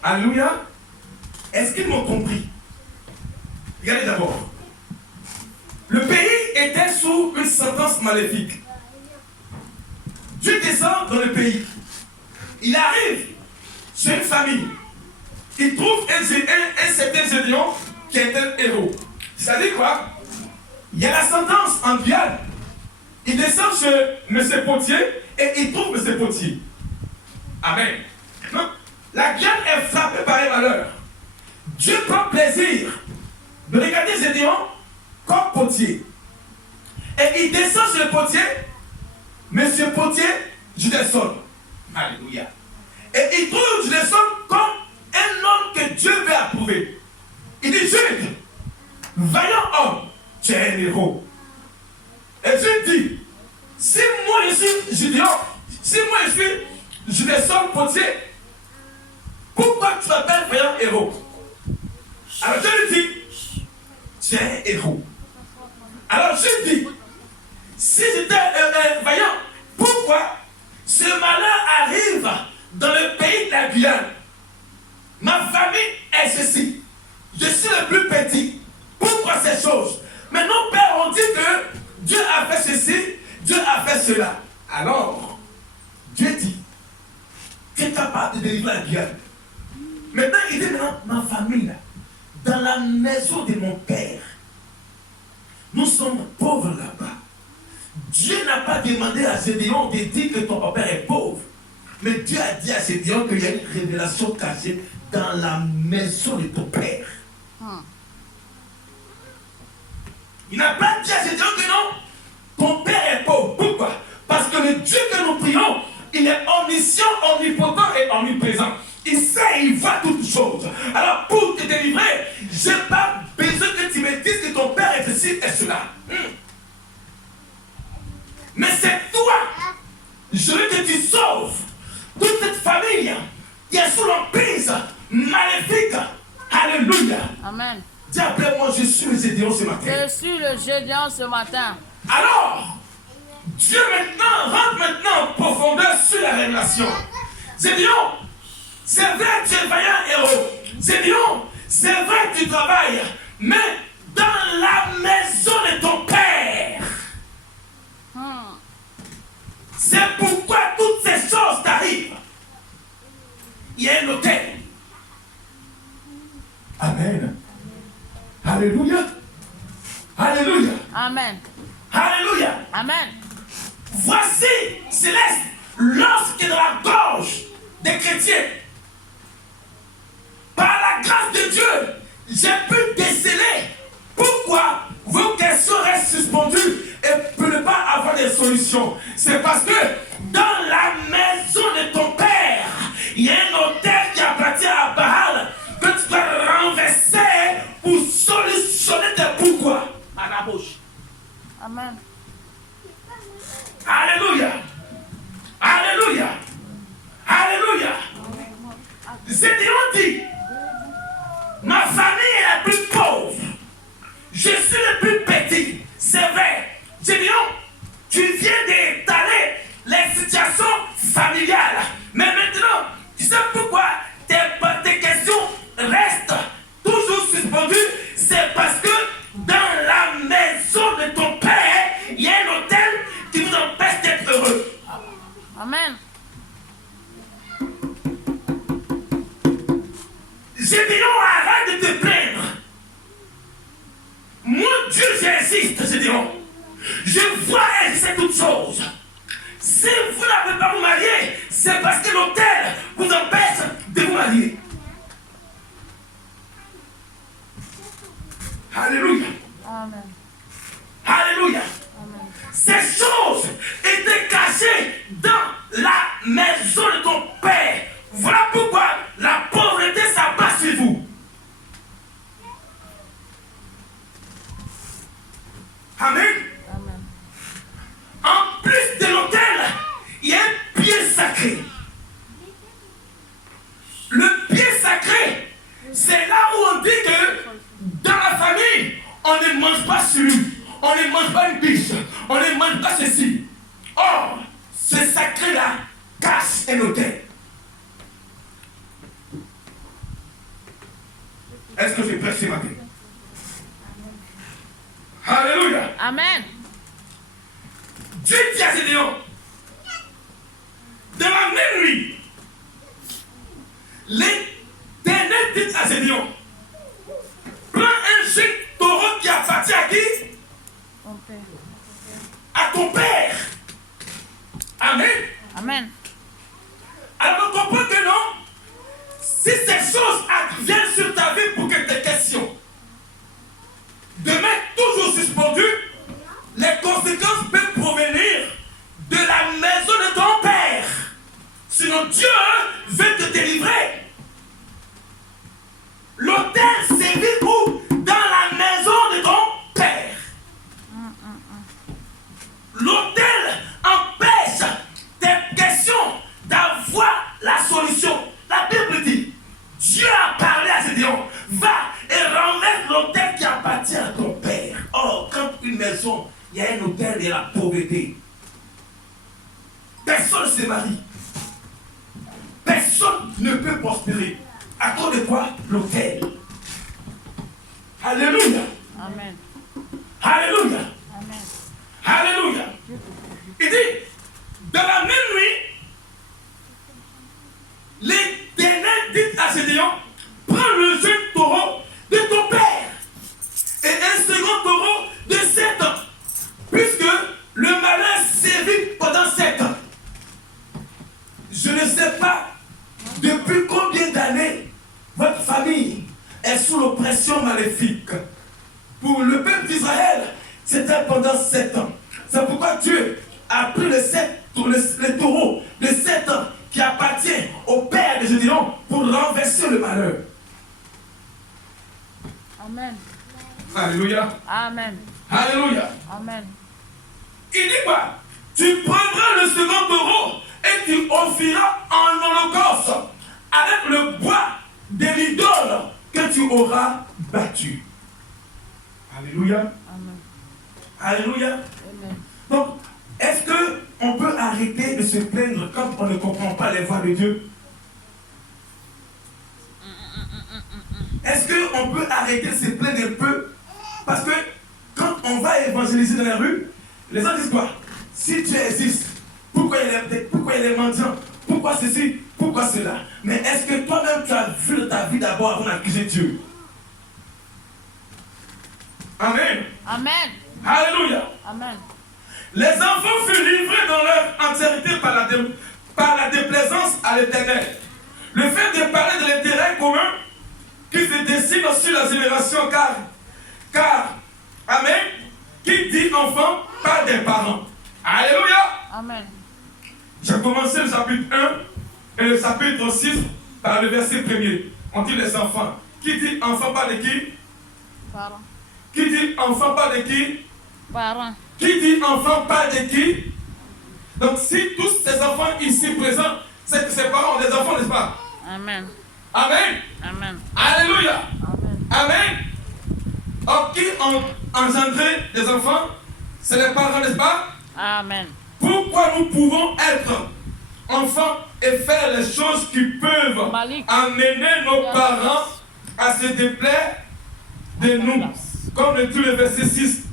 Alléluia. Est-ce qu'ils m'ont compris? Regardez d'abord. Le pays était sous une sentence maléfique. Dieu descend dans le pays. Il arrive chez une famille. Il trouve un certain Gédéon qui est un héros. Ça dit quoi? Il y a la sentence en viol. Il descend chez M. Potier et il trouve M. Potier. Amen. Non? La gueule est frappée par les malheurs. Dieu prend plaisir de regarder Gédéon comme Potier. Et il descend chez le Potier. M. Potier, Judson. Alléluia. Et il trouve Judson comme un homme que Dieu veut approuver. Il dit, Jude, vaillant homme, tu es un héros. Et Dieu dit, si moi je suis Gédéon, si moi je suis Judson Potier, pourquoi tu m'appelles vaillant héros? Alors Dieu lui dit, tu es un héros. Alors je dis, si j'étais vaillant, pourquoi ce malheur arrive dans le pays de la Guyane? Ma famille est ceci. Je suis le plus petit. Pourquoi ces choses? Mais nos pères ont dit que Dieu a fait ceci, Dieu a fait cela. Alors, Dieu dit, tu es capable de délivrer la Guyane. Maintenant, il dit maintenant, ma famille, là, dans la maison de mon père, nous sommes pauvres là-bas. Dieu n'a pas demandé à Gédéon de dire que ton père est pauvre. Mais Dieu a dit à Gédéon qu'il y a une révélation cachée dans la maison de ton père. Il n'a pas dit à Gédéon que non, ton père est pauvre. Pourquoi? Parce que le Dieu que nous prions, il est omniscient, omnipotent et omniprésent. Il sait, il voit toutes choses. Alors pour te délivrer, je n'ai pas besoin que tu me dises que ton père est ceci et cela. Mais c'est toi, je veux que tu sauves toute cette famille qui est sous l'emprise maléfique. Alléluia. Amen. Dis après moi, je suis le Gédéon ce matin. Je suis le Gédéon ce matin. Alors, Dieu maintenant rentre maintenant en profondeur sur la révélation. Gédéon, c'est vrai que tu es vaillant héros. Gédéon, c'est vrai que tu travailles, mais dans la maison de ton père. C'est pourquoi toutes ces choses t'arrivent. Il y a un hôtel. Amen. Alléluia. Alléluia. Amen. Alléluia. Amen. Voici, Céleste, lorsque dans la gorge des chrétiens, par la grâce de Dieu, j'ai pu déceler pourquoi vos questions restent suspendues et ne pas avoir de solution. C'est parce que dans la maison de ton père, il y a un hôtel qui appartient à Baal que tu dois renverser pour solutionner tes pourquoi à la bouche. Amen. Alléluia. Alléluia. Alléluia. Gédéon dit, ma famille est la plus pauvre. Je suis le plus petit. C'est vrai. Gédéon, tu viens d'étaler les situations familiales. Mais maintenant, tu sais pourquoi tes questions restent toujours suspendues? C'est parce que dans la maison de ton père, il y a un hôtel qui vous empêche d'être heureux. Amen. Gédéon, arrête de te plaindre. Moi, Dieu, j'insiste, Gédéon. Je vois et je sais toutes choses. Si vous n'avez pas vous marier, c'est parce que l'hôtel vous empêche de vous marier. Alléluia. Amen. Alléluia. Amen. Ces choses étaient cachées dans la maison de ton père. Voilà pourquoi la pauvreté s'abat sur vous. Amen. Amen. En plus de l'autel, il y a un pied sacré. Le pied sacré, c'est là où on dit que dans la famille, on ne mange pas sur lui, on ne mange pas une biche, on ne mange pas ceci. cela casse un autel. Est-ce que je prêche ce matin? Alléluia. Amen. Dieu dit à Gédéon, dans la même nuit, l'Éternel dit à Gédéon, prends un jeune taureau qui appartient à qui? Mon Père. À ton père. Amen. Amen. Alors on comprend que non, si ces choses adviennent sur ta vie pour que tes questions demeurent toujours suspendues, les conséquences peuvent provenir de la maison de ton père. Sinon Dieu veut te délivrer. L'autel sévit où? Dans la maison de ton père. L'autel empêche tes questions d'avoir la solution. La Bible dit, Dieu a parlé à Gédéon, va et renverse l'autel qui appartient à ton père. Or, quand une maison, il y a un autel et la pauvreté, personne ne se marie. Personne ne peut prospérer. À cause de quoi? L'autel. Alléluia. Amen. Alléluia. Amen. Alléluia. Il dit, dans la même nuit, l'Éternel dit à Gédéon, prends le jeune taureau de ton père et un second taureau de 7 ans, puisque le malheur sévit pendant 7 ans. Je ne sais pas depuis combien d'années votre famille est sous l'oppression maléfique. Pour le peuple d'Israël, c'était pendant 7 ans. C'est pourquoi Dieu a pris le taureau de 7 ans qui appartient au père de Gédéon pour renverser le malheur. Amen. Alléluia. Amen. Alléluia. Amen. Il dit quoi? Tu prendras le second taureau et tu offriras en holocauste avec le bois de l'idole que tu auras battu. Alléluia. Amen. Alléluia. Amen. Donc, est-ce qu'on peut arrêter de se plaindre quand on ne comprend pas les voies de Dieu? Est-ce qu'on peut arrêter de se plaindre un peu? Parce que quand on va évangéliser dans la rue, les gens disent quoi? Si Dieu existe, pourquoi il y a les mendiants? Pourquoi ceci? Pourquoi cela? Mais est-ce que toi-même tu as vu de ta vie d'abord avant d'accuser Dieu? Amen. Amen. Alléluia. Amen. Les enfants furent livrés dans leur entièreté par la déplaisance à l'Éternel. Le fait de parler de l'intérêt commun qui se dessine sur la génération car, Amen, qui dit enfant parle des parents. Alléluia. Amen. J'ai commencé le chapitre 1 et le chapitre 6 par le verset 1er. On dit les enfants. Qui dit enfant parle de qui? Parents. Qui dit enfant parle de qui? Parents. Qui dit enfant parle de qui? Donc si tous ces enfants ici présents, c'est que ces parents ont des enfants, n'est-ce pas? Amen. Amen. Amen. Alléluia. Amen. Amen. Or qui ont engendré des enfants? C'est les parents, n'est-ce pas? Amen. Pourquoi nous pouvons être enfants et faire les choses qui peuvent Malik. amener nos parents à se déplaire de nous? Comme le dit le verset 6.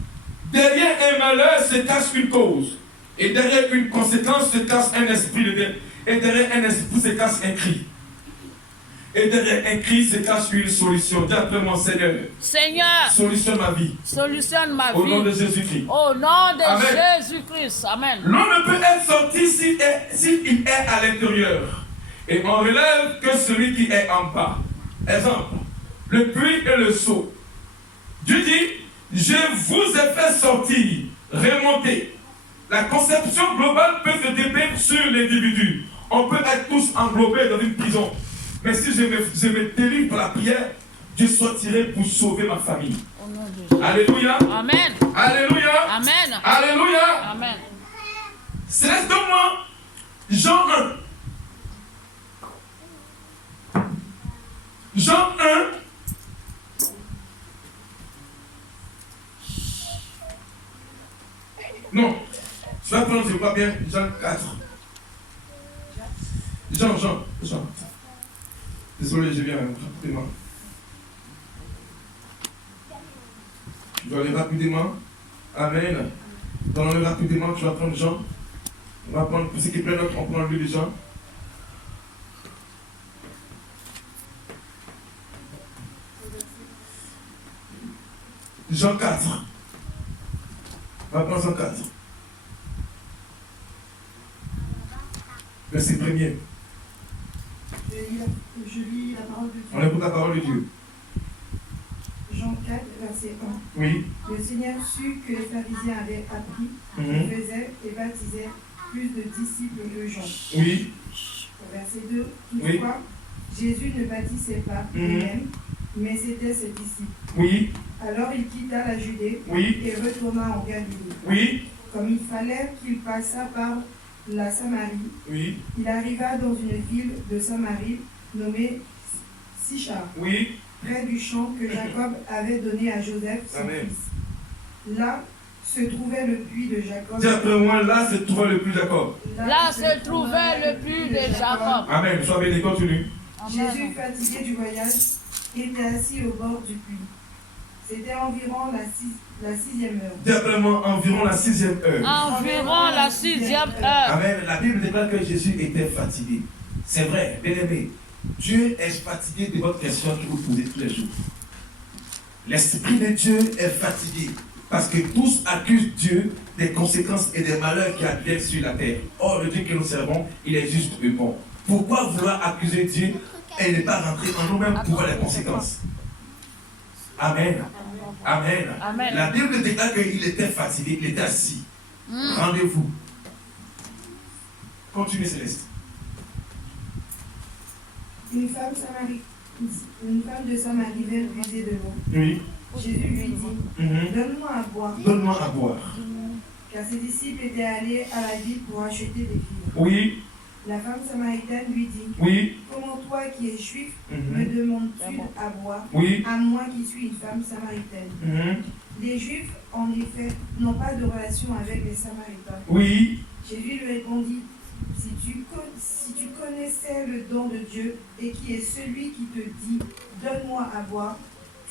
Derrière un malheur se cache une cause. Et derrière une conséquence se cache un esprit de Dieu. Et derrière un esprit se cache un cri. Et derrière un cri se cache une solution. Dis après mon Seigneur. Seigneur, Solutionne ma vie. solutionne ma Au nom de vie. Jésus-Christ. Au nom de Amen. Jésus-Christ. Amen. L'on ne peut être sorti s'il est à l'intérieur. Et on relève que celui qui est en bas. Exemple, le puits et le seau. Dieu dit, je vous ai fait sortir, remonter. La conception globale peut se dépeindre sur l'individu. On peut être tous englobés dans une prison. Mais si je me délivre par la prière, je sortirai pour sauver ma famille. Au nom de Jésus. Alléluia. Amen. Alléluia. Amen. Alléluia. Amen. C'est donc moi, Jean 1. Jean 1. Non, je vais prendre, je crois bien, Jean 4. Jean. Désolé, je viens rapidement. Je dois aller rapidement. Amen. Donne-le rapidement, tu vas prendre Jean. On va prendre, pour ceux qui prennent notre, on prend lui de Jean. Jean 4. On va prendre Jean 4. Verset 1er. Je lis la parole de Dieu. On écoute la parole de Dieu. Jean 4, verset 1. Oui. Le Seigneur sut que les pharisiens avaient appris, faisaient et baptisaient plus de disciples que Jean. Oui. Verset 2. Toutefois, Jésus ne baptisait pas lui-même, mais c'était ses disciples. Oui. Alors il quitta la Judée et retourna en Galilée. Oui. Comme il fallait qu'il passât par la Samarie, Oui. il arriva dans une ville de Samarie nommée Sichar, près du champ que Jacob avait donné à Joseph, son Amen. fils. Là se trouvait le puits de Jacob. Dis après moi, là se trouvait le puits de Jacob. Là se trouvait le puits de Jacob. Amen. Sois béni, continue. Jésus, fatigué du voyage, était assis au bord du puits. C'était environ la 6e heure. Dis après moi, environ la 6e heure. Environ la 6e heure. Amen. La Bible déclare que Jésus était fatigué. C'est vrai, bien aimé. Dieu est fatigué de votre question que vous posez tous les jours. L'Esprit de Dieu est fatigué parce que tous accusent Dieu des conséquences et des malheurs qui adviennent sur la terre. Or, le Dieu que nous servons, il est juste et bon. Pourquoi vouloir accuser Dieu et ne pas rentrer en nous-mêmes pour voir les conséquences? Amen. Amen. Amen. La Bible déclare qu'il était fatigué, il était assis. Rendez-vous. Continuez, Céleste. Une femme de Samarie vint puiser de l'eau. Oui. Jésus lui dit, donne-moi à boire. Donne-moi à boire. Car ses disciples étaient allés à la ville pour acheter des vivres. Oui. La femme samaritaine lui dit, Oui. comment toi qui es juif me demandes-tu à boire, Oui. à moi qui suis une femme samaritaine? Les juifs, en effet, n'ont pas de relation avec les samaritains. Oui. Jésus lui répondit, si tu connaissais le don de Dieu et qui est celui qui te dit, donne-moi à boire,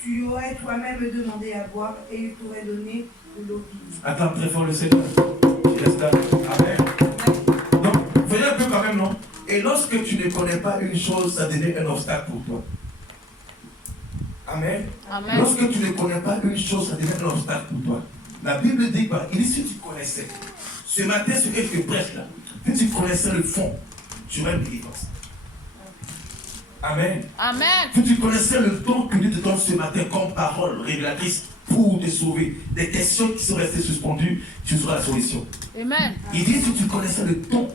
tu aurais toi-même demandé à boire et il t'aurait donné de l'eau vive. Attends très fort le Seigneur. Amen. Donc, voyez un peu quand même, non? Et lorsque tu ne connais pas une chose, ça devient un obstacle pour toi. Amen. Amen. Lorsque tu ne connais pas une chose, ça devient un obstacle pour toi. La Bible dit quoi? Il dit si tu connaissais. Ce matin, ce que je te prêche là, si tu connaissais le fond, tu aurais une délivrance. Amen. Amen. Si tu connaissais le don que Dieu te donne ce matin comme parole révélatrice pour te sauver, des questions qui sont restées suspendues, tu seras la solution. Amen. Il dit si tu connaissais le don.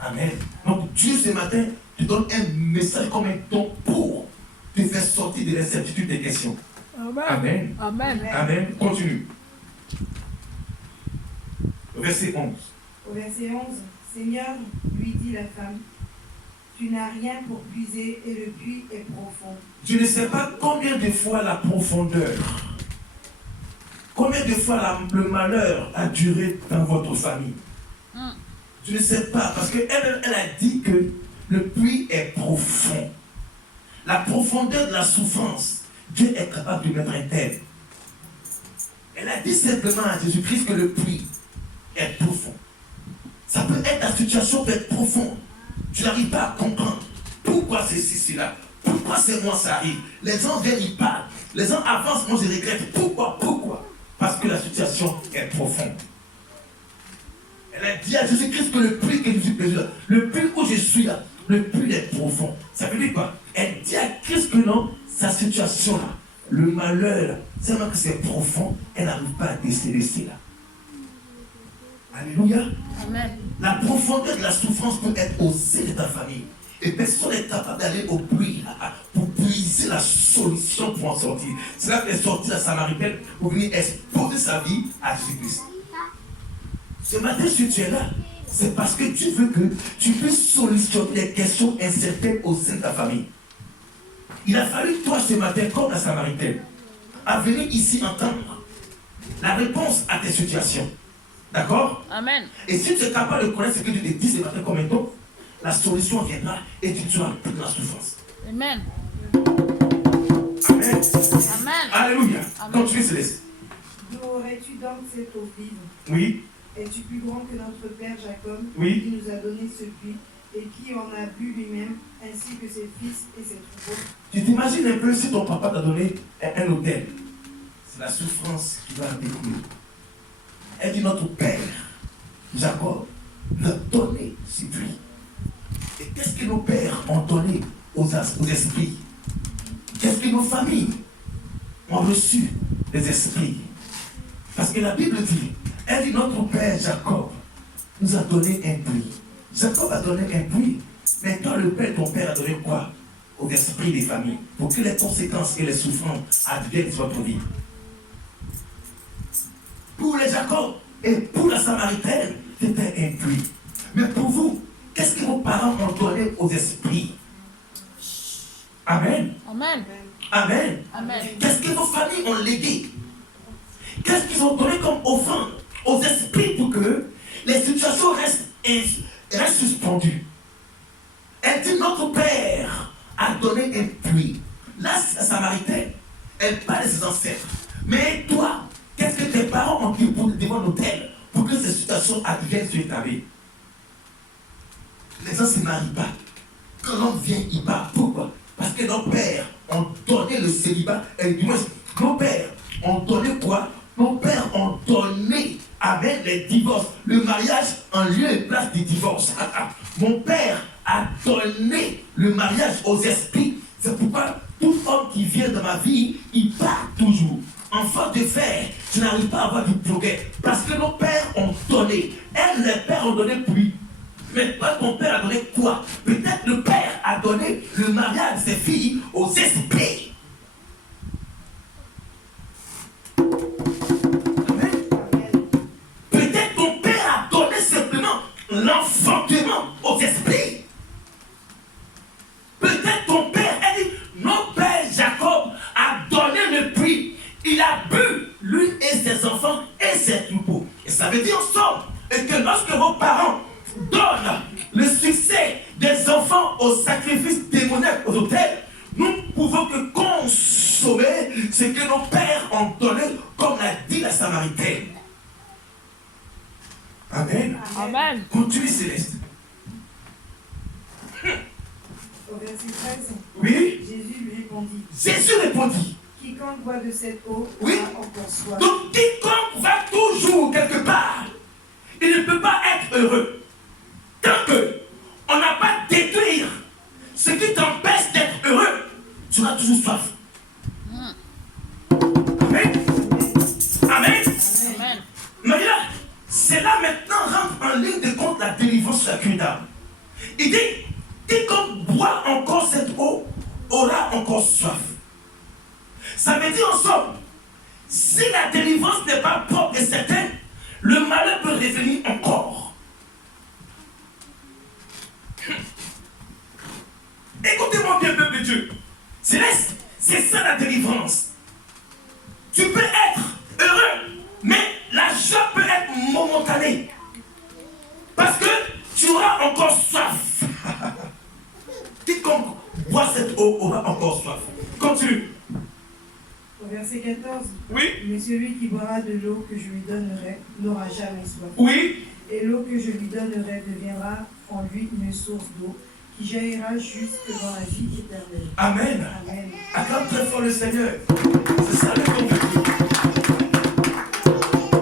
Amen. Donc Dieu ce matin te donne un message comme un don pour te faire sortir de l'incertitude des questions. Amen. Amen. Amen. Continue. Verset 11. Au verset 11, Seigneur, lui dit la femme, tu n'as rien pour puiser et le puits est profond. Je ne sais pas combien de fois la profondeur, combien de fois le malheur a duré dans votre famille. Je ne sais pas, parce qu'elle a dit que le puits est profond. La profondeur de la souffrance, Dieu est capable de mettre un terme. Elle a dit simplement à Jésus-Christ que le puits est profond. Ça peut être, la situation peut être profonde. Tu n'arrives pas à comprendre pourquoi ceci, cela. Pourquoi c'est moi ça arrive. Les gens viennent, ils parlent. Les gens avancent, moi je regrette. Pourquoi? Parce que la situation est profonde. Elle a dit à Jésus-Christ que le puits que je suis, le puits où je suis là, le puits est profond. Ça veut dire quoi? Elle dit à Christ que non, sa situation là, le malheur, c'est vraiment que c'est profond, elle n'arrive pas à déceler cela. Alléluia. Amen. La profondeur de la souffrance peut être au sein de ta famille. Et personne n'est capable d'aller au puits pour puiser la solution pour en sortir. C'est là qu'elle est sortie la Samaritaine pour venir exposer sa vie à Jésus-Christ. Ce matin, si tu es là, c'est parce que tu veux que tu puisses solutionner les questions incertaines au sein de ta famille. Il a fallu, toi, ce matin, comme la Samaritaine, à venir ici entendre la réponse à tes situations. D'accord? Amen. Et si tu es capable de connaître ce que Dieu te dit ce matin comme un don, la solution viendra et tu seras plus dans la souffrance. Amen. Amen. Amen. Alléluia. Amen. Continue, Céleste. D'où aurais-tu donc cette eau vive? Oui, Es-tu plus grand que notre père Jacob, Oui. qui nous a donné ce puits, et qui en a bu lui-même, ainsi que ses fils et ses troupeaux? tu t'imagines un peu si ton papa t'a donné un hôtel. C'est la souffrance qui va découler. Elle dit notre père, Jacob, nous a donné ce puits. Et qu'est-ce que nos pères ont donné aux esprits? Qu'est-ce que nos familles ont reçu des esprits? Parce que la Bible dit, elle dit notre père Jacob nous a donné un puits. Jacob a donné un puits. Mais toi, le père, ton père a donné quoi? Aux esprits des familles. Pour que les conséquences et les souffrances adviennent sur votre vie. Pour les Jacob et pour la Samaritaine, c'était un puits. Mais pour vous, qu'est-ce que vos parents ont donné aux esprits? Amen. Amen. Amen. Amen. Qu'est-ce que vos familles ont légué? Qu'est-ce qu'ils ont donné comme offrande aux esprits pour que les situations restent suspendues? Elle dit notre père a donné un puits. Là, c'est la Samaritaine. Elle parle de ses ancêtres. Mais toi, qu'est-ce que tes parents ont dit devant l'autel pour que ces situations adviennent sur ta vie? Les gens ne se marient pas. Quand l'homme vient, il part. Pourquoi? Parce que nos pères ont donné le célibat. Et du moins, nos pères ont donné quoi? Nos pères ont donné avec les divorces. Le mariage en lieu et place du divorce. Mon père a donné le mariage aux esprits. C'est pourquoi tout homme qui vient dans ma vie, il part toujours. Enfant de fer, tu n'arrives pas à avoir du progrès. Parce que nos pères ont donné. Elles, les pères ont donné puis. Mais toi, ton père a donné quoi? Peut-être le père a donné le mariage de ses filles aux esprits. Amen. Peut-être ton père a donné simplement l'enfantement aux esprits. Peut-être ton père a dit, mon père Jacob a donné le puits. Il a bu, lui et ses enfants et ses troupeaux. Et ça veut dire ensemble que lorsque vos parents donnent le succès des enfants au sacrifice démoniaque aux autels, nous ne pouvons que consommer ce que nos pères ont donné, comme l'a dit la Samaritaine. Amen. Amen. Continue, Céleste. Au verset 13, Oui. Jésus lui répondit, Jésus répondit. quiconque boit de cette eau Oui. aura encore soif. Donc, quiconque va toujours quelque part, il ne peut pas être heureux. Tant que on n'a pas détruire ce qui t'empêche d'être heureux, tu auras toujours soif. Amen. Amen. Amen. Mais là, c'est là maintenant rentre en ligne de compte la délivrance sur la cuite d'âme. Il dit, quiconque boit encore cette eau aura encore soif. Ça veut dire en somme, si la délivrance n'est pas propre et certaine, le malheur peut revenir encore. Écoutez-moi bien, peuple de Dieu. Céleste, c'est ça la délivrance. Tu peux être heureux, mais la joie peut être momentanée. Parce que tu auras encore soif. Quiconque boit cette eau aura encore soif. Continue. Au verset 14, Oui. mais celui qui boira de l'eau que je lui donnerai n'aura jamais soif. Oui. Et l'eau que je lui donnerai deviendra en lui une source d'eau qui jaillira jusque dans la vie éternelle. Amen. Amen. Acclame très fort le Seigneur. C'est ça le converti.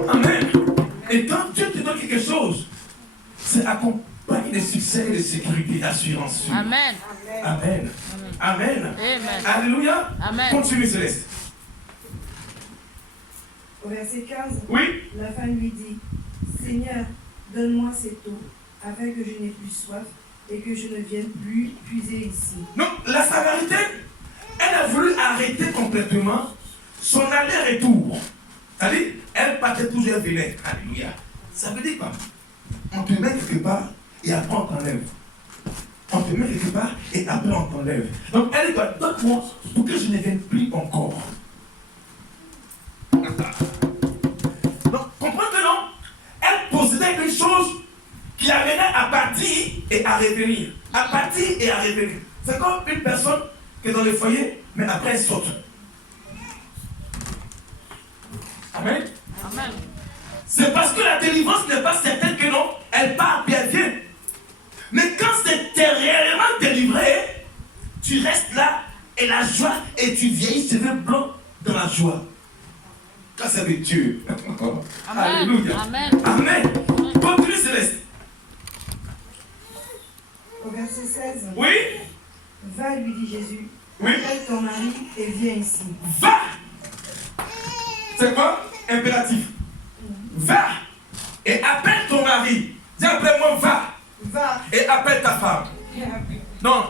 Amen. Et quand Dieu te donne quelque chose, c'est accompagné de succès et de sécurité, d'assurance. Amen. Amen. Amen. Amen. Alléluia. Amen. Continue, Céleste. Au verset 15, Oui. la femme lui dit, Seigneur, donne-moi cette eau, afin que je n'ai plus soif et que je ne vienne plus puiser ici. Donc, la Samaritaine, elle a voulu arrêter complètement son aller-retour. C'est-à-dire, elle partait toujours, elle venait. Alléluia. Ça veut dire quoi? On te met quelque part et après on t'enlève. On te met quelque part et après on t'enlève. Donc, elle dit, donne-moi pour que je ne vienne plus encore. Donc, comprends que non? Elle possédait une chose qui amenait à partir et à revenir. À partir et à revenir. C'est comme une personne qui est dans le foyer, mais après elle saute. Amen. Amen. C'est parce que la délivrance n'est pas certaine que non, elle part bien vient. Mais quand tu es réellement délivré, tu restes là et la joie, et tu vieillis cheveux blancs dans la joie. Quand c'est de Dieu. Amen. Alléluia. Amen. Amen. Continue, Céleste. Au verset 16. Oui. Va, lui dit Jésus. Oui. Appelle ton mari et viens ici. Va. C'est quoi? Impératif. Va et appelle ton mari. Dis après moi, va. Va. Et appelle ta femme. Non,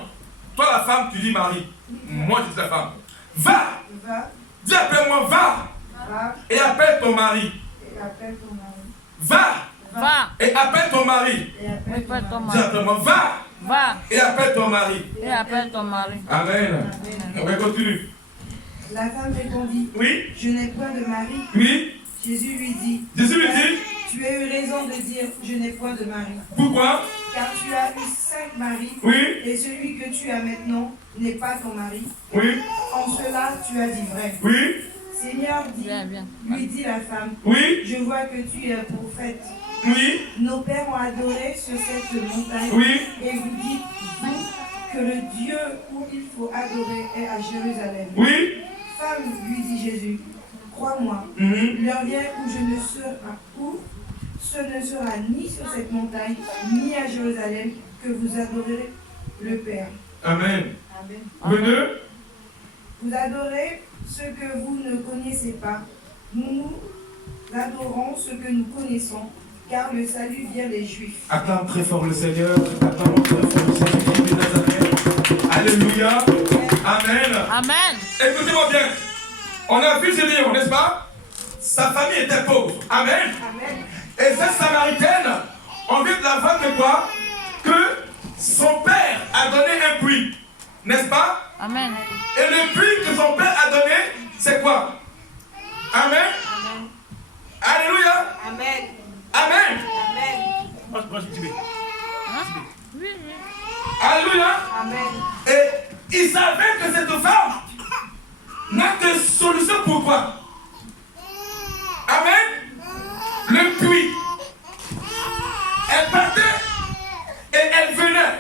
toi la femme, tu dis mari. Moi, je dis la femme. Va. Va. Dis après moi, va. Va. Et appelle ton mari. Et appelle ton mari. Va. Va. Et appelle ton mari. Et appelle Appelle ton Dis mari. après moi, va. Va. Et appelle ton mari. Et appelle ton mari. Amen. On va continuer. La femme répondit. Oui. Je n'ai point de mari. Oui. Jésus lui dit. Jésus lui dit. Tu as eu raison de dire je n'ai point de mari. Pourquoi? Car tu as eu 5 maris. Oui. Et celui que tu as maintenant n'est pas ton mari. Oui. En cela, tu as dit vrai. Oui. Seigneur, Viens, viens. lui dit la femme, Oui. je vois que tu es prophète. Oui. Nos pères ont adoré sur cette montagne. Oui. Et vous dites, vous, que le Dieu où il faut adorer est à Jérusalem. Oui. Femme, lui dit Jésus, crois-moi, Mhm. l'heure vient où ce ne sera ni sur cette montagne, ni à Jérusalem, que vous adorerez le Père. Amen. Amen. 22. Vous adorez ce que vous ne connaissez pas. Nous adorons ce que nous connaissons, car le salut vient des Juifs. Acclame très fort le Seigneur. Acclame très fort le Seigneur de Nazareth. Alléluia. Amen. Amen. Écoutez-moi bien. On a vu Gédéon, n'est-ce pas? Sa famille était pauvre. Amen. Amen. Et cette Samaritaine, on vient de la vendre de quoi? Que son père a donné un puits. N'est-ce pas? Amen. Et le puits que son père a donné, c'est quoi? Amen. Amen. Alléluia. Amen. Amen. Amen. Hein? Oui, oui. Alléluia. Amen. Et il savait que cette femme n'a que solution pour quoi? Amen. Le puits. Elle partait et elle venait.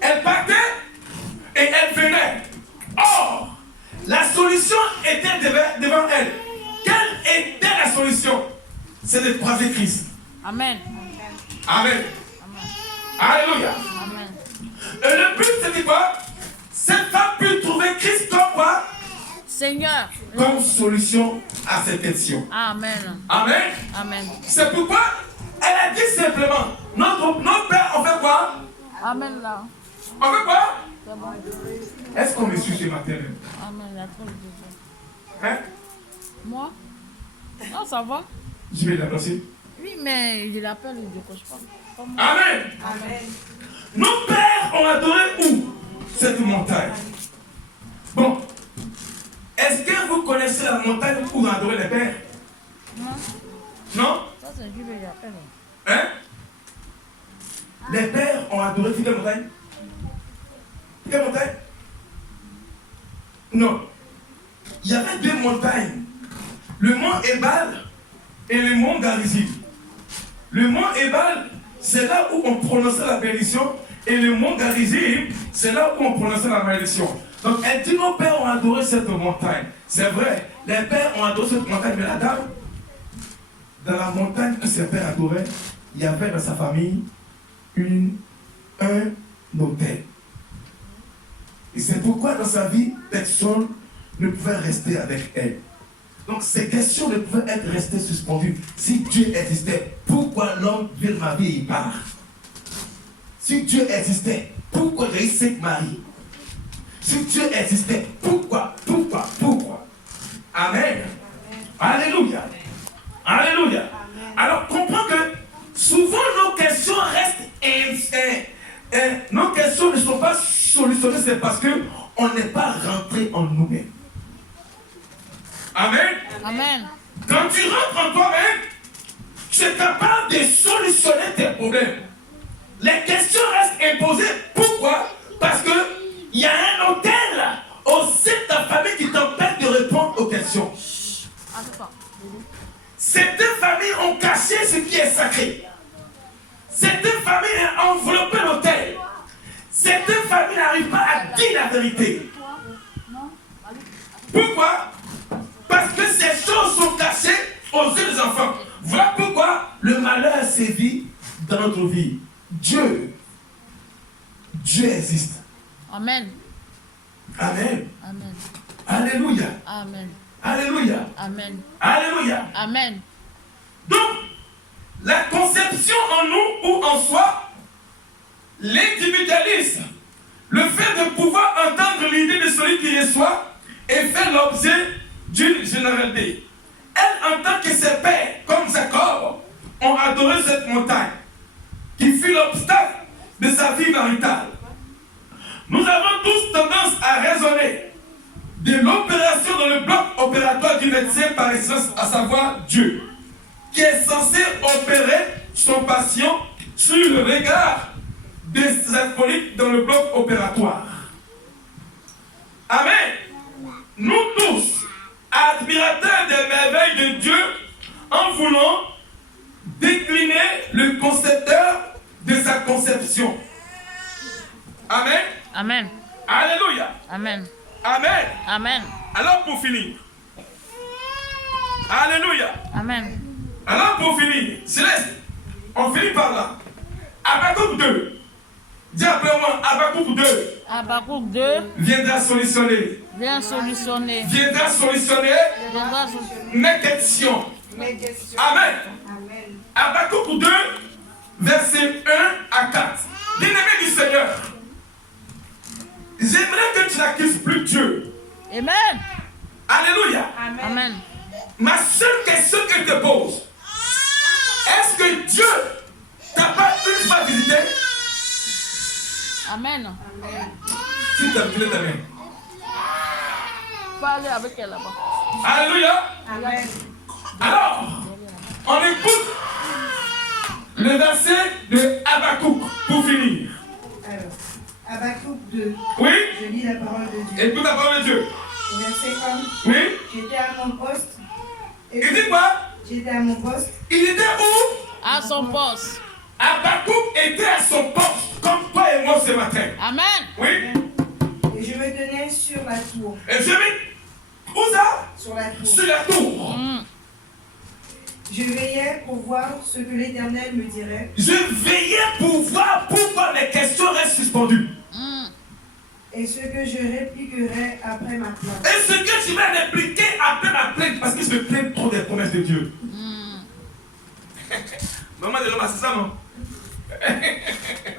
Elle partait et elle venait. Or, la solution était devant elle. Quelle était la solution? C'est de croiser Christ. Amen. Amen. Alléluia. Amen. Et le but, c'était quoi? Cette femme peut trouver Christ comme quoi? Seigneur. Comme solution à cette question. Amen. Amen. Amen. C'est pourquoi elle a dit simplement, nos pères ont fait quoi? Amen là. On fait quoi? C'est bon. Est-ce qu'on me suit ce matin? Amen. Il y a trop de choses. Hein? Moi? Non, ça va. Je vais l'annoncer. Oui, mais il appelle, il ne décoche pas. Pas moi. Amen. Amen. Nos pères ont adoré où? Cette montagne. Bon. Est-ce que vous connaissez la montagne où ont adoré les pères? Non. Non? Ça, c'est Dieu qui appelle. Hein? Les pères ont adoré quelle montagne? Quelle montagne? Non. Il y avait deux montagnes. Le mont Ebal et le mont Garizim. Le mont Ebal, c'est là où on prononçait la bénédiction. Et le mont Garizim, c'est là où on prononçait la malédiction. Donc elle dit, nos pères ont adoré cette montagne. C'est vrai, les pères ont adoré cette montagne. Mais la dame, dans la montagne que ses pères adoraient, il y avait dans sa famille un hôtel. Et c'est pourquoi dans sa vie, personne ne pouvait rester avec elle. Donc ces questions ne pouvaient être restées suspendues. Si Dieu existait, pourquoi l'homme vit ma vie et il part? Si Dieu existait, pourquoi j'ai eu 5 maris? Si Dieu existait, pourquoi? Amen. Alléluia. Alléluia. Alors comprends que souvent nos questions restent nos questions ne sont pas solutionnées, c'est parce qu'on n'est pas rentré en nous-mêmes. Amen. Amen. Quand tu rentres en toi-même, tu es capable de solutionner tes problèmes. Les questions restent imposées. Pourquoi? Parce qu'il y a un hôtel au sein de ta famille qui t'empêche de répondre aux questions. Certaines familles ont caché ce qui est sacré. Certaines familles ont enveloppé l'autel. Certaines familles n'arrivent pas à dire la vérité. Pourquoi? Parce que ces choses sont cachées aux yeux des enfants. Voilà pourquoi le malheur sévit dans notre vie. Dieu existe. Amen. Amen. Amen. Alléluia. Amen. Alléluia. Amen. Alléluia. Amen. Donc, la conception en nous ou en soi, l'individualisme, le fait de pouvoir entendre l'idée de celui qui reçoit et fait l'objet d'une généralité. Elle entend que ses pères, comme Jacob, ont adoré cette montagne, qui fut l'obstacle de sa vie maritale. Nous avons tous tendance à raisonner de l'opération dans le bloc opératoire du médecin par essence, à savoir Dieu, qui est censé opérer son patient sur le regard des alcooliques dans le bloc opératoire. Amen. Nous tous, admirateurs des merveilles de Dieu, en voulant décliner le concepteur de sa conception. Amen. Amen. Alléluia. Amen. Amen. Amen. Alors pour finir. Alléluia. Amen. Alors pour finir, Céleste, on finit par là. Habakkuk 2. Dis après moi, Habakkuk 2. Habakkuk 2 Viendra solutionner. vient solutionner. Viendra solutionner Viendra solutionner. mes questions. Mes questions. Amen. Amen. Habakkuk 2, versets 1 à 4. Bien-aimé du Seigneur, j'aimerais que tu n'accuses plus Dieu. Amen. Alléluia. Amen. Ma seule question que je te pose, est-ce que Dieu t'a pas une fois visité? Amen. Si tu as visité ta main. Faut aller avec elle là-bas. Alléluia. Amen. Alors, on écoute le verset de Habakkuk pour finir. Alors, Habakkuk 2. Oui? Je lis la parole de Dieu. Écoute la parole de Dieu. Verset 1. Oui? J'étais à mon poste. Et Il dit quoi? J'étais à mon poste. Il était où? À son poste. Habakkuk était à son poste, comme toi et moi ce matin. Amen. Oui? Et je me tenais sur la tour. Et je mis, où ça? Sur la tour. Sur la tour. Je veillais pour voir ce que l'Éternel me dirait. Je veillais pour voir pourquoi mes questions restent suspendues. Et ce que je répliquerai après ma plainte. Et ce que tu vas répliquer après ma plainte, parce que je me plains trop des promesses de Dieu. Maman de l'homme, c'est ça, non?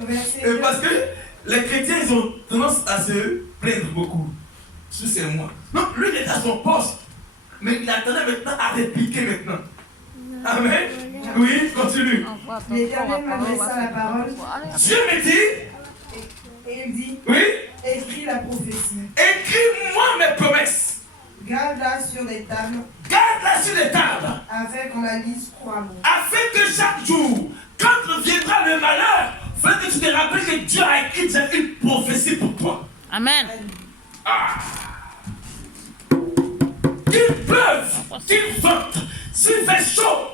Au verset 2. Parce que les chrétiens, ils ont tendance à se plaindre beaucoup. C'est moi. Non, lui, il est à son poste. Mais il attendait maintenant à répliquer maintenant. Amen. Oui, continue. L'Éternel m'adressa la parole. Dieu me dit, Et il dit, oui, écris la prophétie. écris-moi mes promesses. Garde-la sur les tables, Garde-la sur les tables. afin qu'on la lise couramment. Afin que chaque jour, quand viendra le malheur, il faut que tu te rappelles que Dieu a écrit déjà une prophétie pour toi. Amen. Qu'il pleuve, qu'il vente, s'il fait chaud,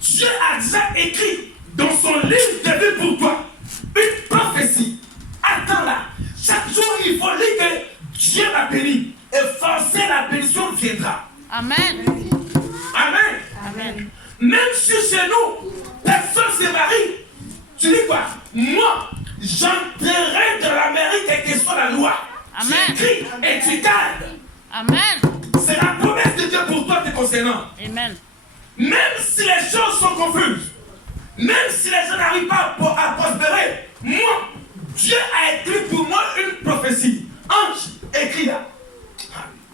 Dieu a déjà écrit dans son livre de vie pour toi une prophétie. Attends-la. Chaque jour, il faut lire que Dieu m'a béni. Et forcer la bénédiction viendra. Amen. Amen. Amen. Même si chez nous, personne ne se marie, tu dis quoi? Moi, j'entrerai dans la mairie quelle que soit la loi. Amen. Tu écris et tu gardes. Amen. C'est la promesse de Dieu pour toi te concernant. Amen. Même si les choses sont confuses, même si les gens n'arrivent pas à prospérer, moi, Dieu a écrit pour moi une prophétie. Ange, écris là.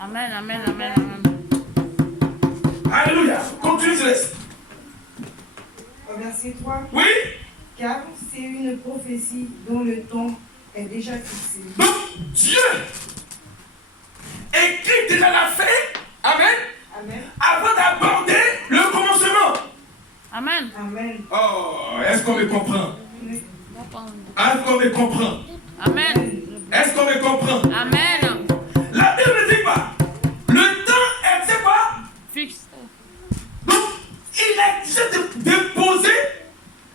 Amen. Amen. Amen. Amen. Alléluia. Continue, je laisse. Au verset 3. Oui? Car c'est une prophétie dont le temps est déjà fixé. Donc, Dieu écrit déjà la fin. Amen. Amen. Avant d'aborder le commencement. Amen. Amen. qu'on me comprend? Oui. Est-ce qu'on me comprend? Amen. Est-ce qu'on me comprend? Amen. La Bible dit quoi? Le temps est, c'est quoi? Fixe. Donc, il a déjà déposé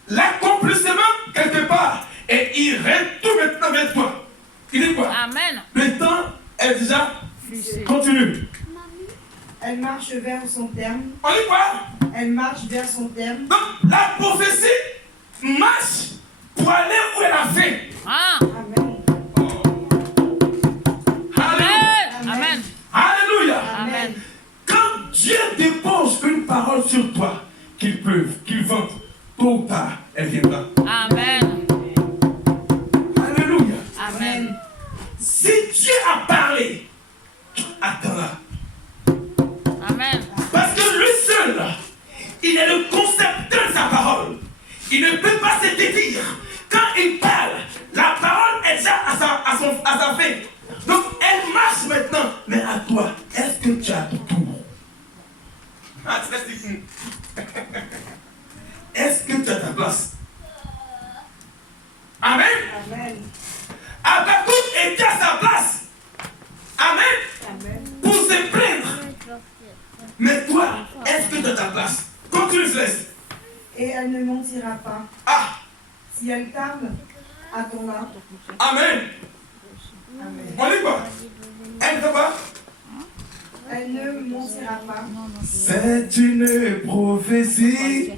l'accomplissement quelque part. Et il retourne maintenant vers toi. Il dit quoi? Amen. Le temps est déjà Fixé. continu. Elle marche vers son terme. On dit quoi? Elle marche vers son terme. Donc, la prophétie marche pour aller où elle a fait. Ah. Amen. Alléluia. Amen. Alléluia. Amen. Quand Dieu dépose une parole sur toi, qu'il pleuve, qu'il vente, tôt ou tard, elle viendra. Amen. Alléluia. Amen. Si Dieu a parlé, attends-la. Amen. Parce que lui seul, il est le concepteur de sa parole. Il ne peut pas se dédire. Quand il parle, la parole est déjà à sa fin. Donc elle marche maintenant. Mais à toi, est-ce que tu as ton tour? Ah, est-ce que tu as ta place? Amen. Amen. Habakkuk était à sa place. Amen. Amen. Pour se plaindre. Mais toi, est-ce que tu as ta place? Continue, Céleste. Et elle ne mentira pas. Ah, Si elle tarde, attends-la. Amen. Amen. On dit quoi? Elle ne fait pas? Elle ne mentira pas. C'est une prophétie.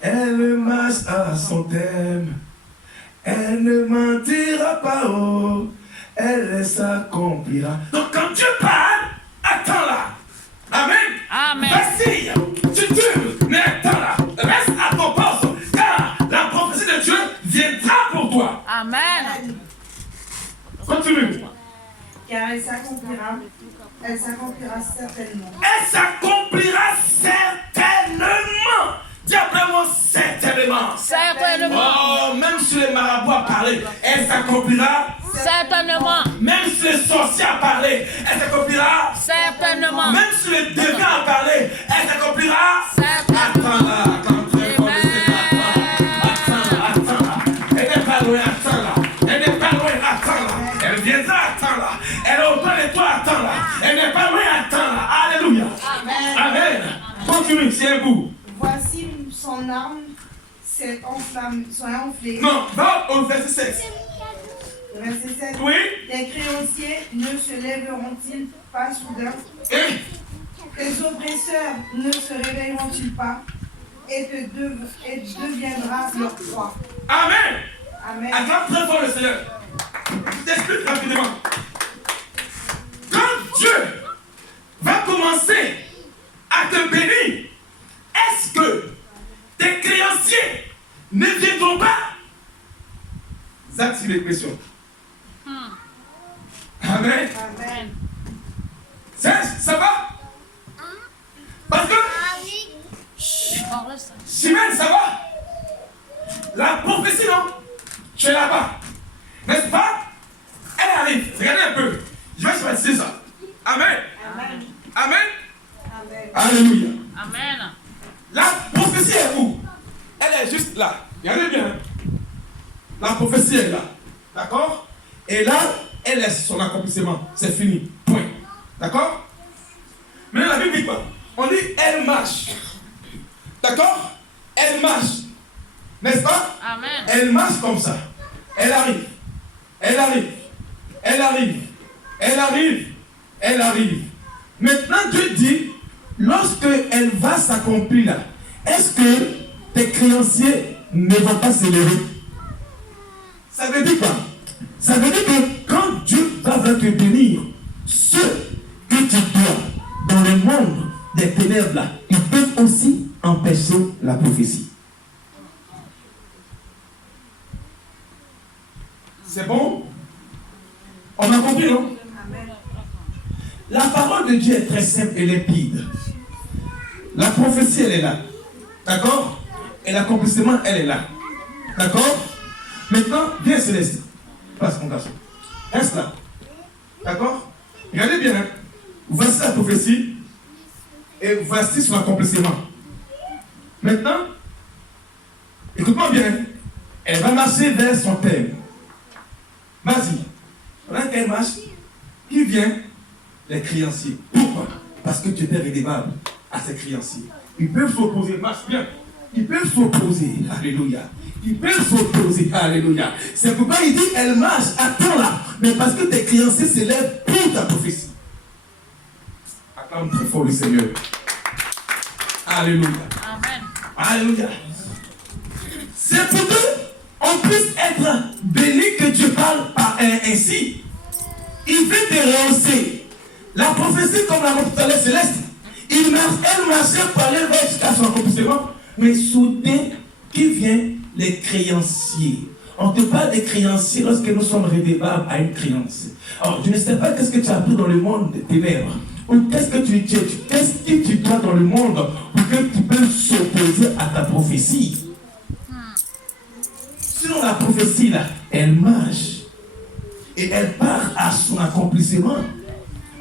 Elle marche à son thème. Elle ne mentira pas. Oh, elle s'accomplira. Donc quand Dieu parle, attends-la. Amen. Amen. Vacille, tu tues, mais attends-la. Reste à ton poste, car la prophétie de Dieu viendra pour toi. Amen. Continue. Car elle s'accomplira. Elle s'accomplira certainement. Elle s'accomplira certainement. Dis après moi certainement. Certainement. Oh, même si les marabouts a parlé, elle s'accomplira. Certainement. Même si les sorciers a parlé, elle s'accomplira. Certainement. Même si les démons a parlé, elle s'accomplira. Certainement. Attends-la, attends très fort. Attends-la. Elle n'est pas loin, attends-la. Elle n'est pas loin, attends-la. Elle viendra, attends-la. Elle est auprès de toi, attends-la. Elle n'est pas loin, attends-la. Alléluia. Amen. Continue, c'est un bout. Voici son arme s'est enflée. Non, va au verset 7. Verset 7. Oui. Tes créanciers ne se lèveront-ils pas soudain? Et Tes oppresseurs ne se réveilleront-ils pas et deviendra leur proie? Amen. Amen. Attends très fort le Seigneur. Je t'explique rapidement. Quand Dieu va commencer à te bénir, est-ce que tes créanciers ne viendront pas? Ça, c'est l'expression. Amen. Amen. Ça va? Parce que, Chimène, ça va? La prophétie, non? Tu es là-bas. N'est-ce pas? Elle arrive. Regardez un peu. Je vais choisir ça. Amen. Amen. Amen. Amen. Alléluia. Amen. La prophétie est où? Elle est juste là. Regardez bien. La prophétie est là. D'accord? Et là, elle est son accomplissement. C'est fini. Point. D'accord? Maintenant, la Bible dit quoi? On dit elle marche. D'accord? Elle marche. N'est-ce pas? Amen. Elle marche comme ça. Elle arrive. Elle arrive. Elle arrive. Elle arrive. Elle arrive. Maintenant, Dieu dit, lorsque elle va s'accomplir là, est-ce que tes créanciers ne vont pas se lever? Ça veut dire quoi? Ça veut dire que quand Dieu va te bénir, ceux que tu dois dans le monde des ténèbres là, ils peuvent aussi empêcher la prophétie. C'est bon? On a compris, non? Amen. La parole de Dieu est très simple et limpide. La prophétie, elle est là. D'accord? Et l'accomplissement, elle est là. D'accord? Maintenant, viens Céleste. Passe mon garçon. Reste là. D'accord? Regardez bien. Hein? Voici la prophétie. Et voici son accomplissement. Maintenant, écoute Écoute-moi bien. Elle va marcher vers son thème. Vas-y. Pendant qu'elle marche, qui vient? Les créanciers. Pourquoi? Parce que tu étais redevable à ces créanciers. Ils peuvent s'opposer. Marche bien. Ils peuvent s'opposer. Alléluia. Ils peuvent s'opposer. Alléluia. C'est pourquoi il dit, elle marche. Attends-la. Mais parce que tes créanciers s'élèvent pour ta prophétie. Acclame très fort le Seigneur. Alléluia. Amen. Alléluia. C'est pour que on puisse être béni que Dieu parle ainsi. Il veut te rehausser. La prophétie, comme la montre tout à l'heure céleste, elle marchait par aller jusqu'à son accomplissement. Mais soudain, qui vient? Les créanciers. On te parle des créanciers lorsque nous sommes redevables à une créance. Alors, je ne sais pas qu'est-ce que tu as appris dans le monde des ténèbres. Ou qu'est-ce que tu dois dans le monde pour que tu peux s'opposer à ta prophétie. Sinon, la prophétie, là, elle marche. Et elle part à son accomplissement.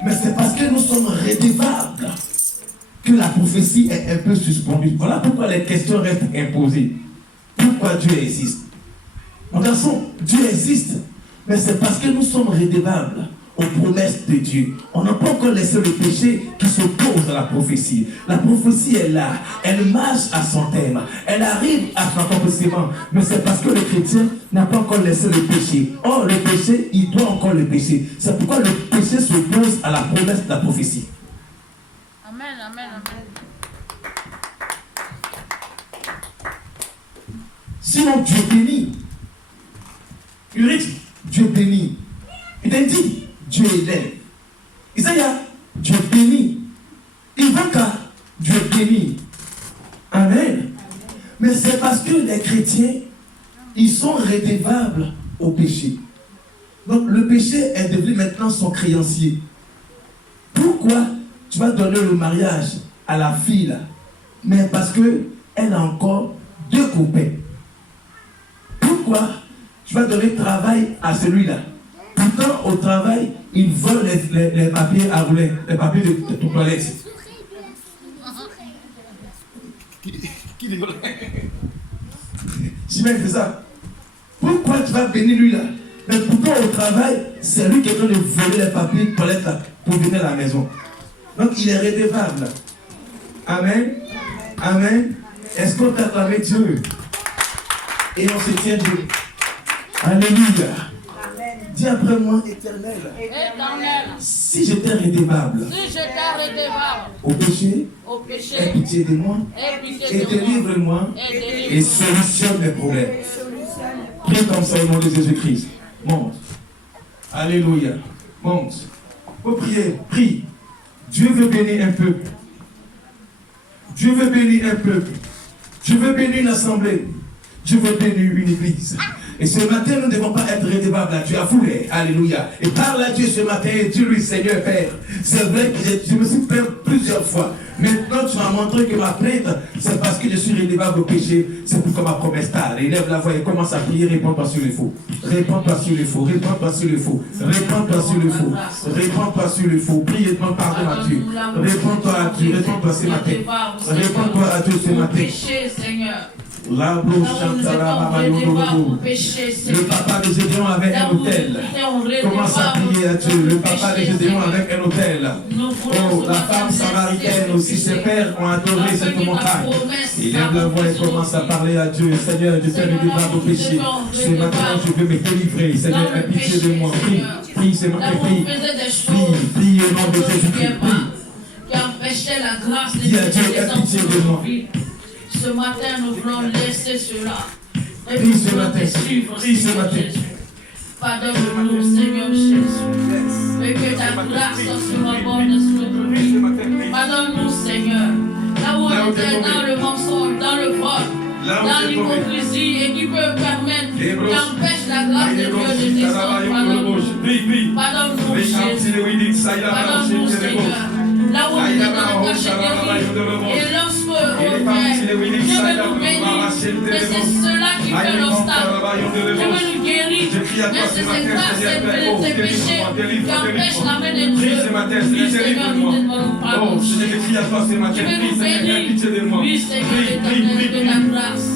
Mais c'est parce que nous sommes redevables que la prophétie est un peu suspendue. Voilà pourquoi les questions restent imposées. Pourquoi Dieu existe? Mon garçon, Dieu existe. Mais c'est parce que nous sommes redevables aux promesses de Dieu. On n'a pas encore laissé le péché qui s'oppose à la prophétie. La prophétie est là. Elle marche à son thème. Elle arrive à son accomplissement. Mais c'est parce que le chrétien n'a pas encore laissé le péché. Or, le péché, il doit encore le péché. C'est pourquoi le péché s'oppose à la promesse de la prophétie. Amen, amen, amen. Sinon, Dieu bénit. Ulrich, Dieu bénit. Il t'a dit, Dieu élève. Isaïa, Dieu bénit. Ivanka, Dieu bénit. Amen. Mais c'est parce que les chrétiens, ils sont redevables au péché. Donc le péché est devenu maintenant son créancier. Pourquoi tu vas donner le mariage à la fille là? Mais parce qu'elle a encore 2 copains. Pourquoi tu vas donner travail à celui-là? Pourtant, au travail, ils volent les papiers à rouler, les papiers de ton toilette. Qui rigole? J'imagine fait ça. Pourquoi tu vas bénir lui là? Mais pourtant, au travail, c'est lui qui est en train de voler les papiers de toilette là, pour venir à la maison. Donc, il est redevable. Amen. Amen. Est-ce qu'on t'a acclamé Dieu? Et on se tient Dieu. Alléluia. Dis après moi, éternel. Éternel. Si j'étais redevable Si j'étais redevable au péché, au péché, aie pitié de moi aie pitié et de moi. délivre-moi Et et délivre. solutionne mes problèmes. Prie comme ça au nom de Jésus-Christ. Monte. Alléluia. Monte. Faut prier. Prie. Dieu veut bénir un peuple. Dieu veut bénir un peuple. Dieu veut bénir une assemblée. Dieu veut bénir une église. Et ce matin, nous ne devons pas être redevables à Dieu. Avouez, alléluia. Et parle à Dieu ce matin et dis-lui, Seigneur Père, c'est vrai que je me suis plaint plusieurs fois. Maintenant, tu m'as montré que ma plainte, c'est parce que je suis redevable au péché. C'est pourquoi ma promesse tarde. Élève la voix et commence à prier, réponds-toi sur le faux. Réponds-toi sur le faux. Réponds-toi sur le faux. Réponds-toi sur le faux. Réponds-toi sur le faux. Prie et demande pardon à Dieu. Réponds-toi à Dieu. Réponds-toi ce matin. Réponds-toi à Dieu ce matin. Péché, Seigneur. Le papa de Gédéon avait un hôtel. Commence à prier à Dieu. Le papa de Gédéon avec un hôtel. Oh, la femme samaritaine aussi, ses pères ont adoré cette montagne. Il lève la voix et commence à parler à Dieu. Seigneur, je t'ai redevable au péché. Ce matin, je veux me délivrer. Seigneur, aie pitié de moi. Prie, prie, ce matin, prie. Prie au nom de Jésus-Christ. Prie. Qui empêchait la grâce de Dis à Dieu, aie pitié de moi. Ce matin, nous voulons laisser cela. Et Prie nous ce voulons matin. te suivre, Prie ce Seigneur matin. Jésus. Pardonne-nous, Seigneur Jésus. Et que ta grâce surabonde sur notre vie. Pardonne-nous, Seigneur. Là où on était dans le mensonge, dans le vol, dans l'hypocrisie et qui peut permettre, qui empêche la grâce de Dieu de descendre. Pardonne-nous. Pardonne-nous, Jésus. Pardonne-nous, Seigneur. Là où on était dans le cachet de vie. Et lorsque on fait, Dieu veut nous bénir. Mais c'est cela qui fait l'obstacle. Dieu veut nous guérir. Mais c'est cette grâce et ces péchés qui empêchent la main de Dieu. Oui, Seigneur, nous te demandons pardon. Dieu veut nous bénir. Oui, Seigneur, l'éternel de la grâce.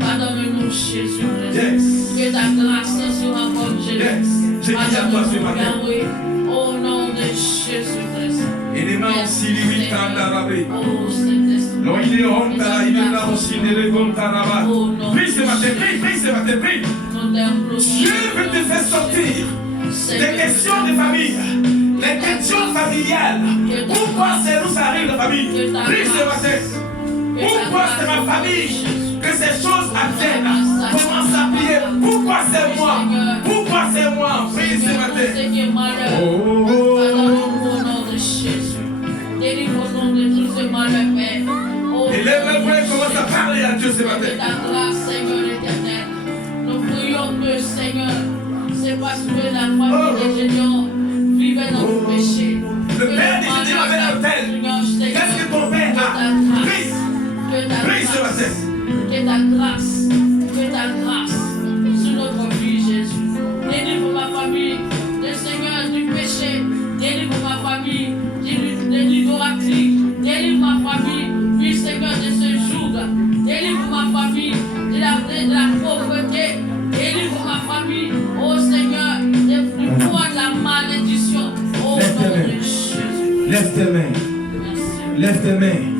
Pardonne-nous. nous, Jésus-Christ. Yes. Que ta grâce soit encore Jésus. Yes. J'ai dit à toi ce matin. Au nom de Jésus-Christ. Et les mains aussi limitent à l'arabé. Oh, Saint-Esprit. Non, il est honte à il est là aussi, il est honte à là-bas. Prie ce matin, prie ce matin, prie. Dieu veut te faire sortir des questions de famille, des questions familiales. Pourquoi c'est nous ça arrive la famille? Prie ce matin. Pourquoi c'est ma famille que ces choses adviennent? Commence à prier. Pourquoi c'est moi? Pourquoi c'est moi? Prie ce matin. Oh, oh, Au nom de Jésus. Délivre-nous de tout ce malheur, Père. et lève la voix et commence à parler à Dieu ce Que matin. ta grâce, Seigneur l'éternel. Nous prions que, Seigneur, c'est parce que la famille des Gédéons vivait dans le péché. Le père des Gédéons avait un tel. Qu'est-ce que ton père a? Prie. Prie ce matin. Que ta grâce sur notre vie, Jésus. Délivre ma famille, le Seigneur du péché. Délivre ma famille de l'idolâtrie. Délivre ma famille, oui, Seigneur, de ce jour. Délivre ma famille de la pauvreté. Délivre ma famille, oh Seigneur, du poids de la malédiction. Oh nom de Jésus. Lève tes mains. Merci. Lève tes mains.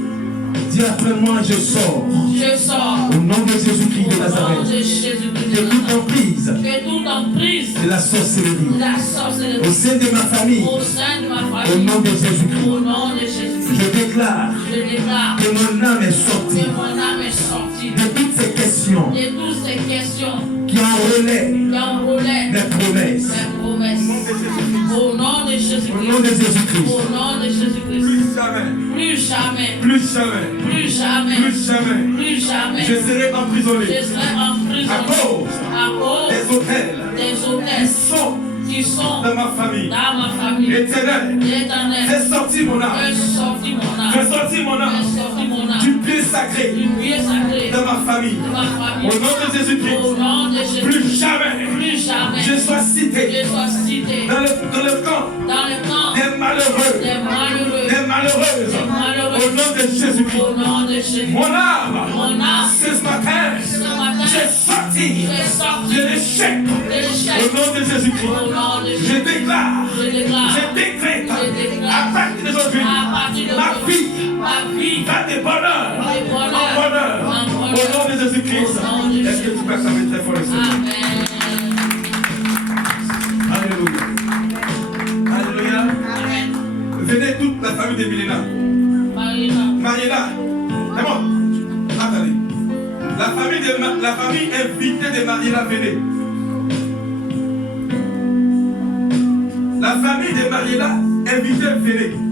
Dis après moi, je sors. Je sors. Au nom de Jésus-Christ de Au nom Nazareth. de Jésus-Christ Que de toute Nazareth. emprise Que toute emprise de la sorcellerie de la sorcellerie au sein de ma famille, au sein de ma au famille, nom de Jésus-Christ, au nom de Jésus-Christ, je déclare je déclare que mon âme est sortie que mon âme est sortie de toutes ces questions de toutes ces questions qui enrôlaient qui enroulaient mes promesses. mes promesses. Au nom de Au nom Jésus-Christ, de Jésus-Christ, au nom de Jésus-Christ, Plus jamais. plus jamais, Plus jamais. plus jamais, Plus jamais. plus jamais, Je serai emprisonné je serai emprisonné à cause à cause des hôtels des qui hôtesses sont qui sont dans ma famille. dans ma famille. Éternel, L'Éternel, fais sortir mon âme. fais sortir mon âme, Fais sortir mon âme fais sortir mon âme du pied sacré du pied sacré de ma famille. de ma famille. Au nom de Jésus-Christ, Au nom de Jésus, plus jamais plus jamais je sois cité je sois cité dans le camp dans le camp des malheureux, des malheureux, des malheureuses. des malheureux. Au nom de Jésus-Christ, Au nom de Jésus, mon âme, mon âme, ce matin, ce matin, j'ai sorti j'ai sorti de l'échec. de Au l'échec. nom de Jésus-Christ, Au nom de je Jésus, déclare, je déclare, je décrète, je déclare, à partir d'aujourd'hui, à partir de ma vie ma vie va de bonheur de bonheur en bonheur. en Au bonheur. nom de Jésus-Christ. Au nom de Est-ce que tu peux savoir très fort le Seigneur? Amen. Alléluia. Alléluia. Amen. Venez toute la famille de Milena. Marina, Mariela, c'est bon. Attendez. La famille invitée de Mariela, venez. La famille de Mariela, invitée, venez.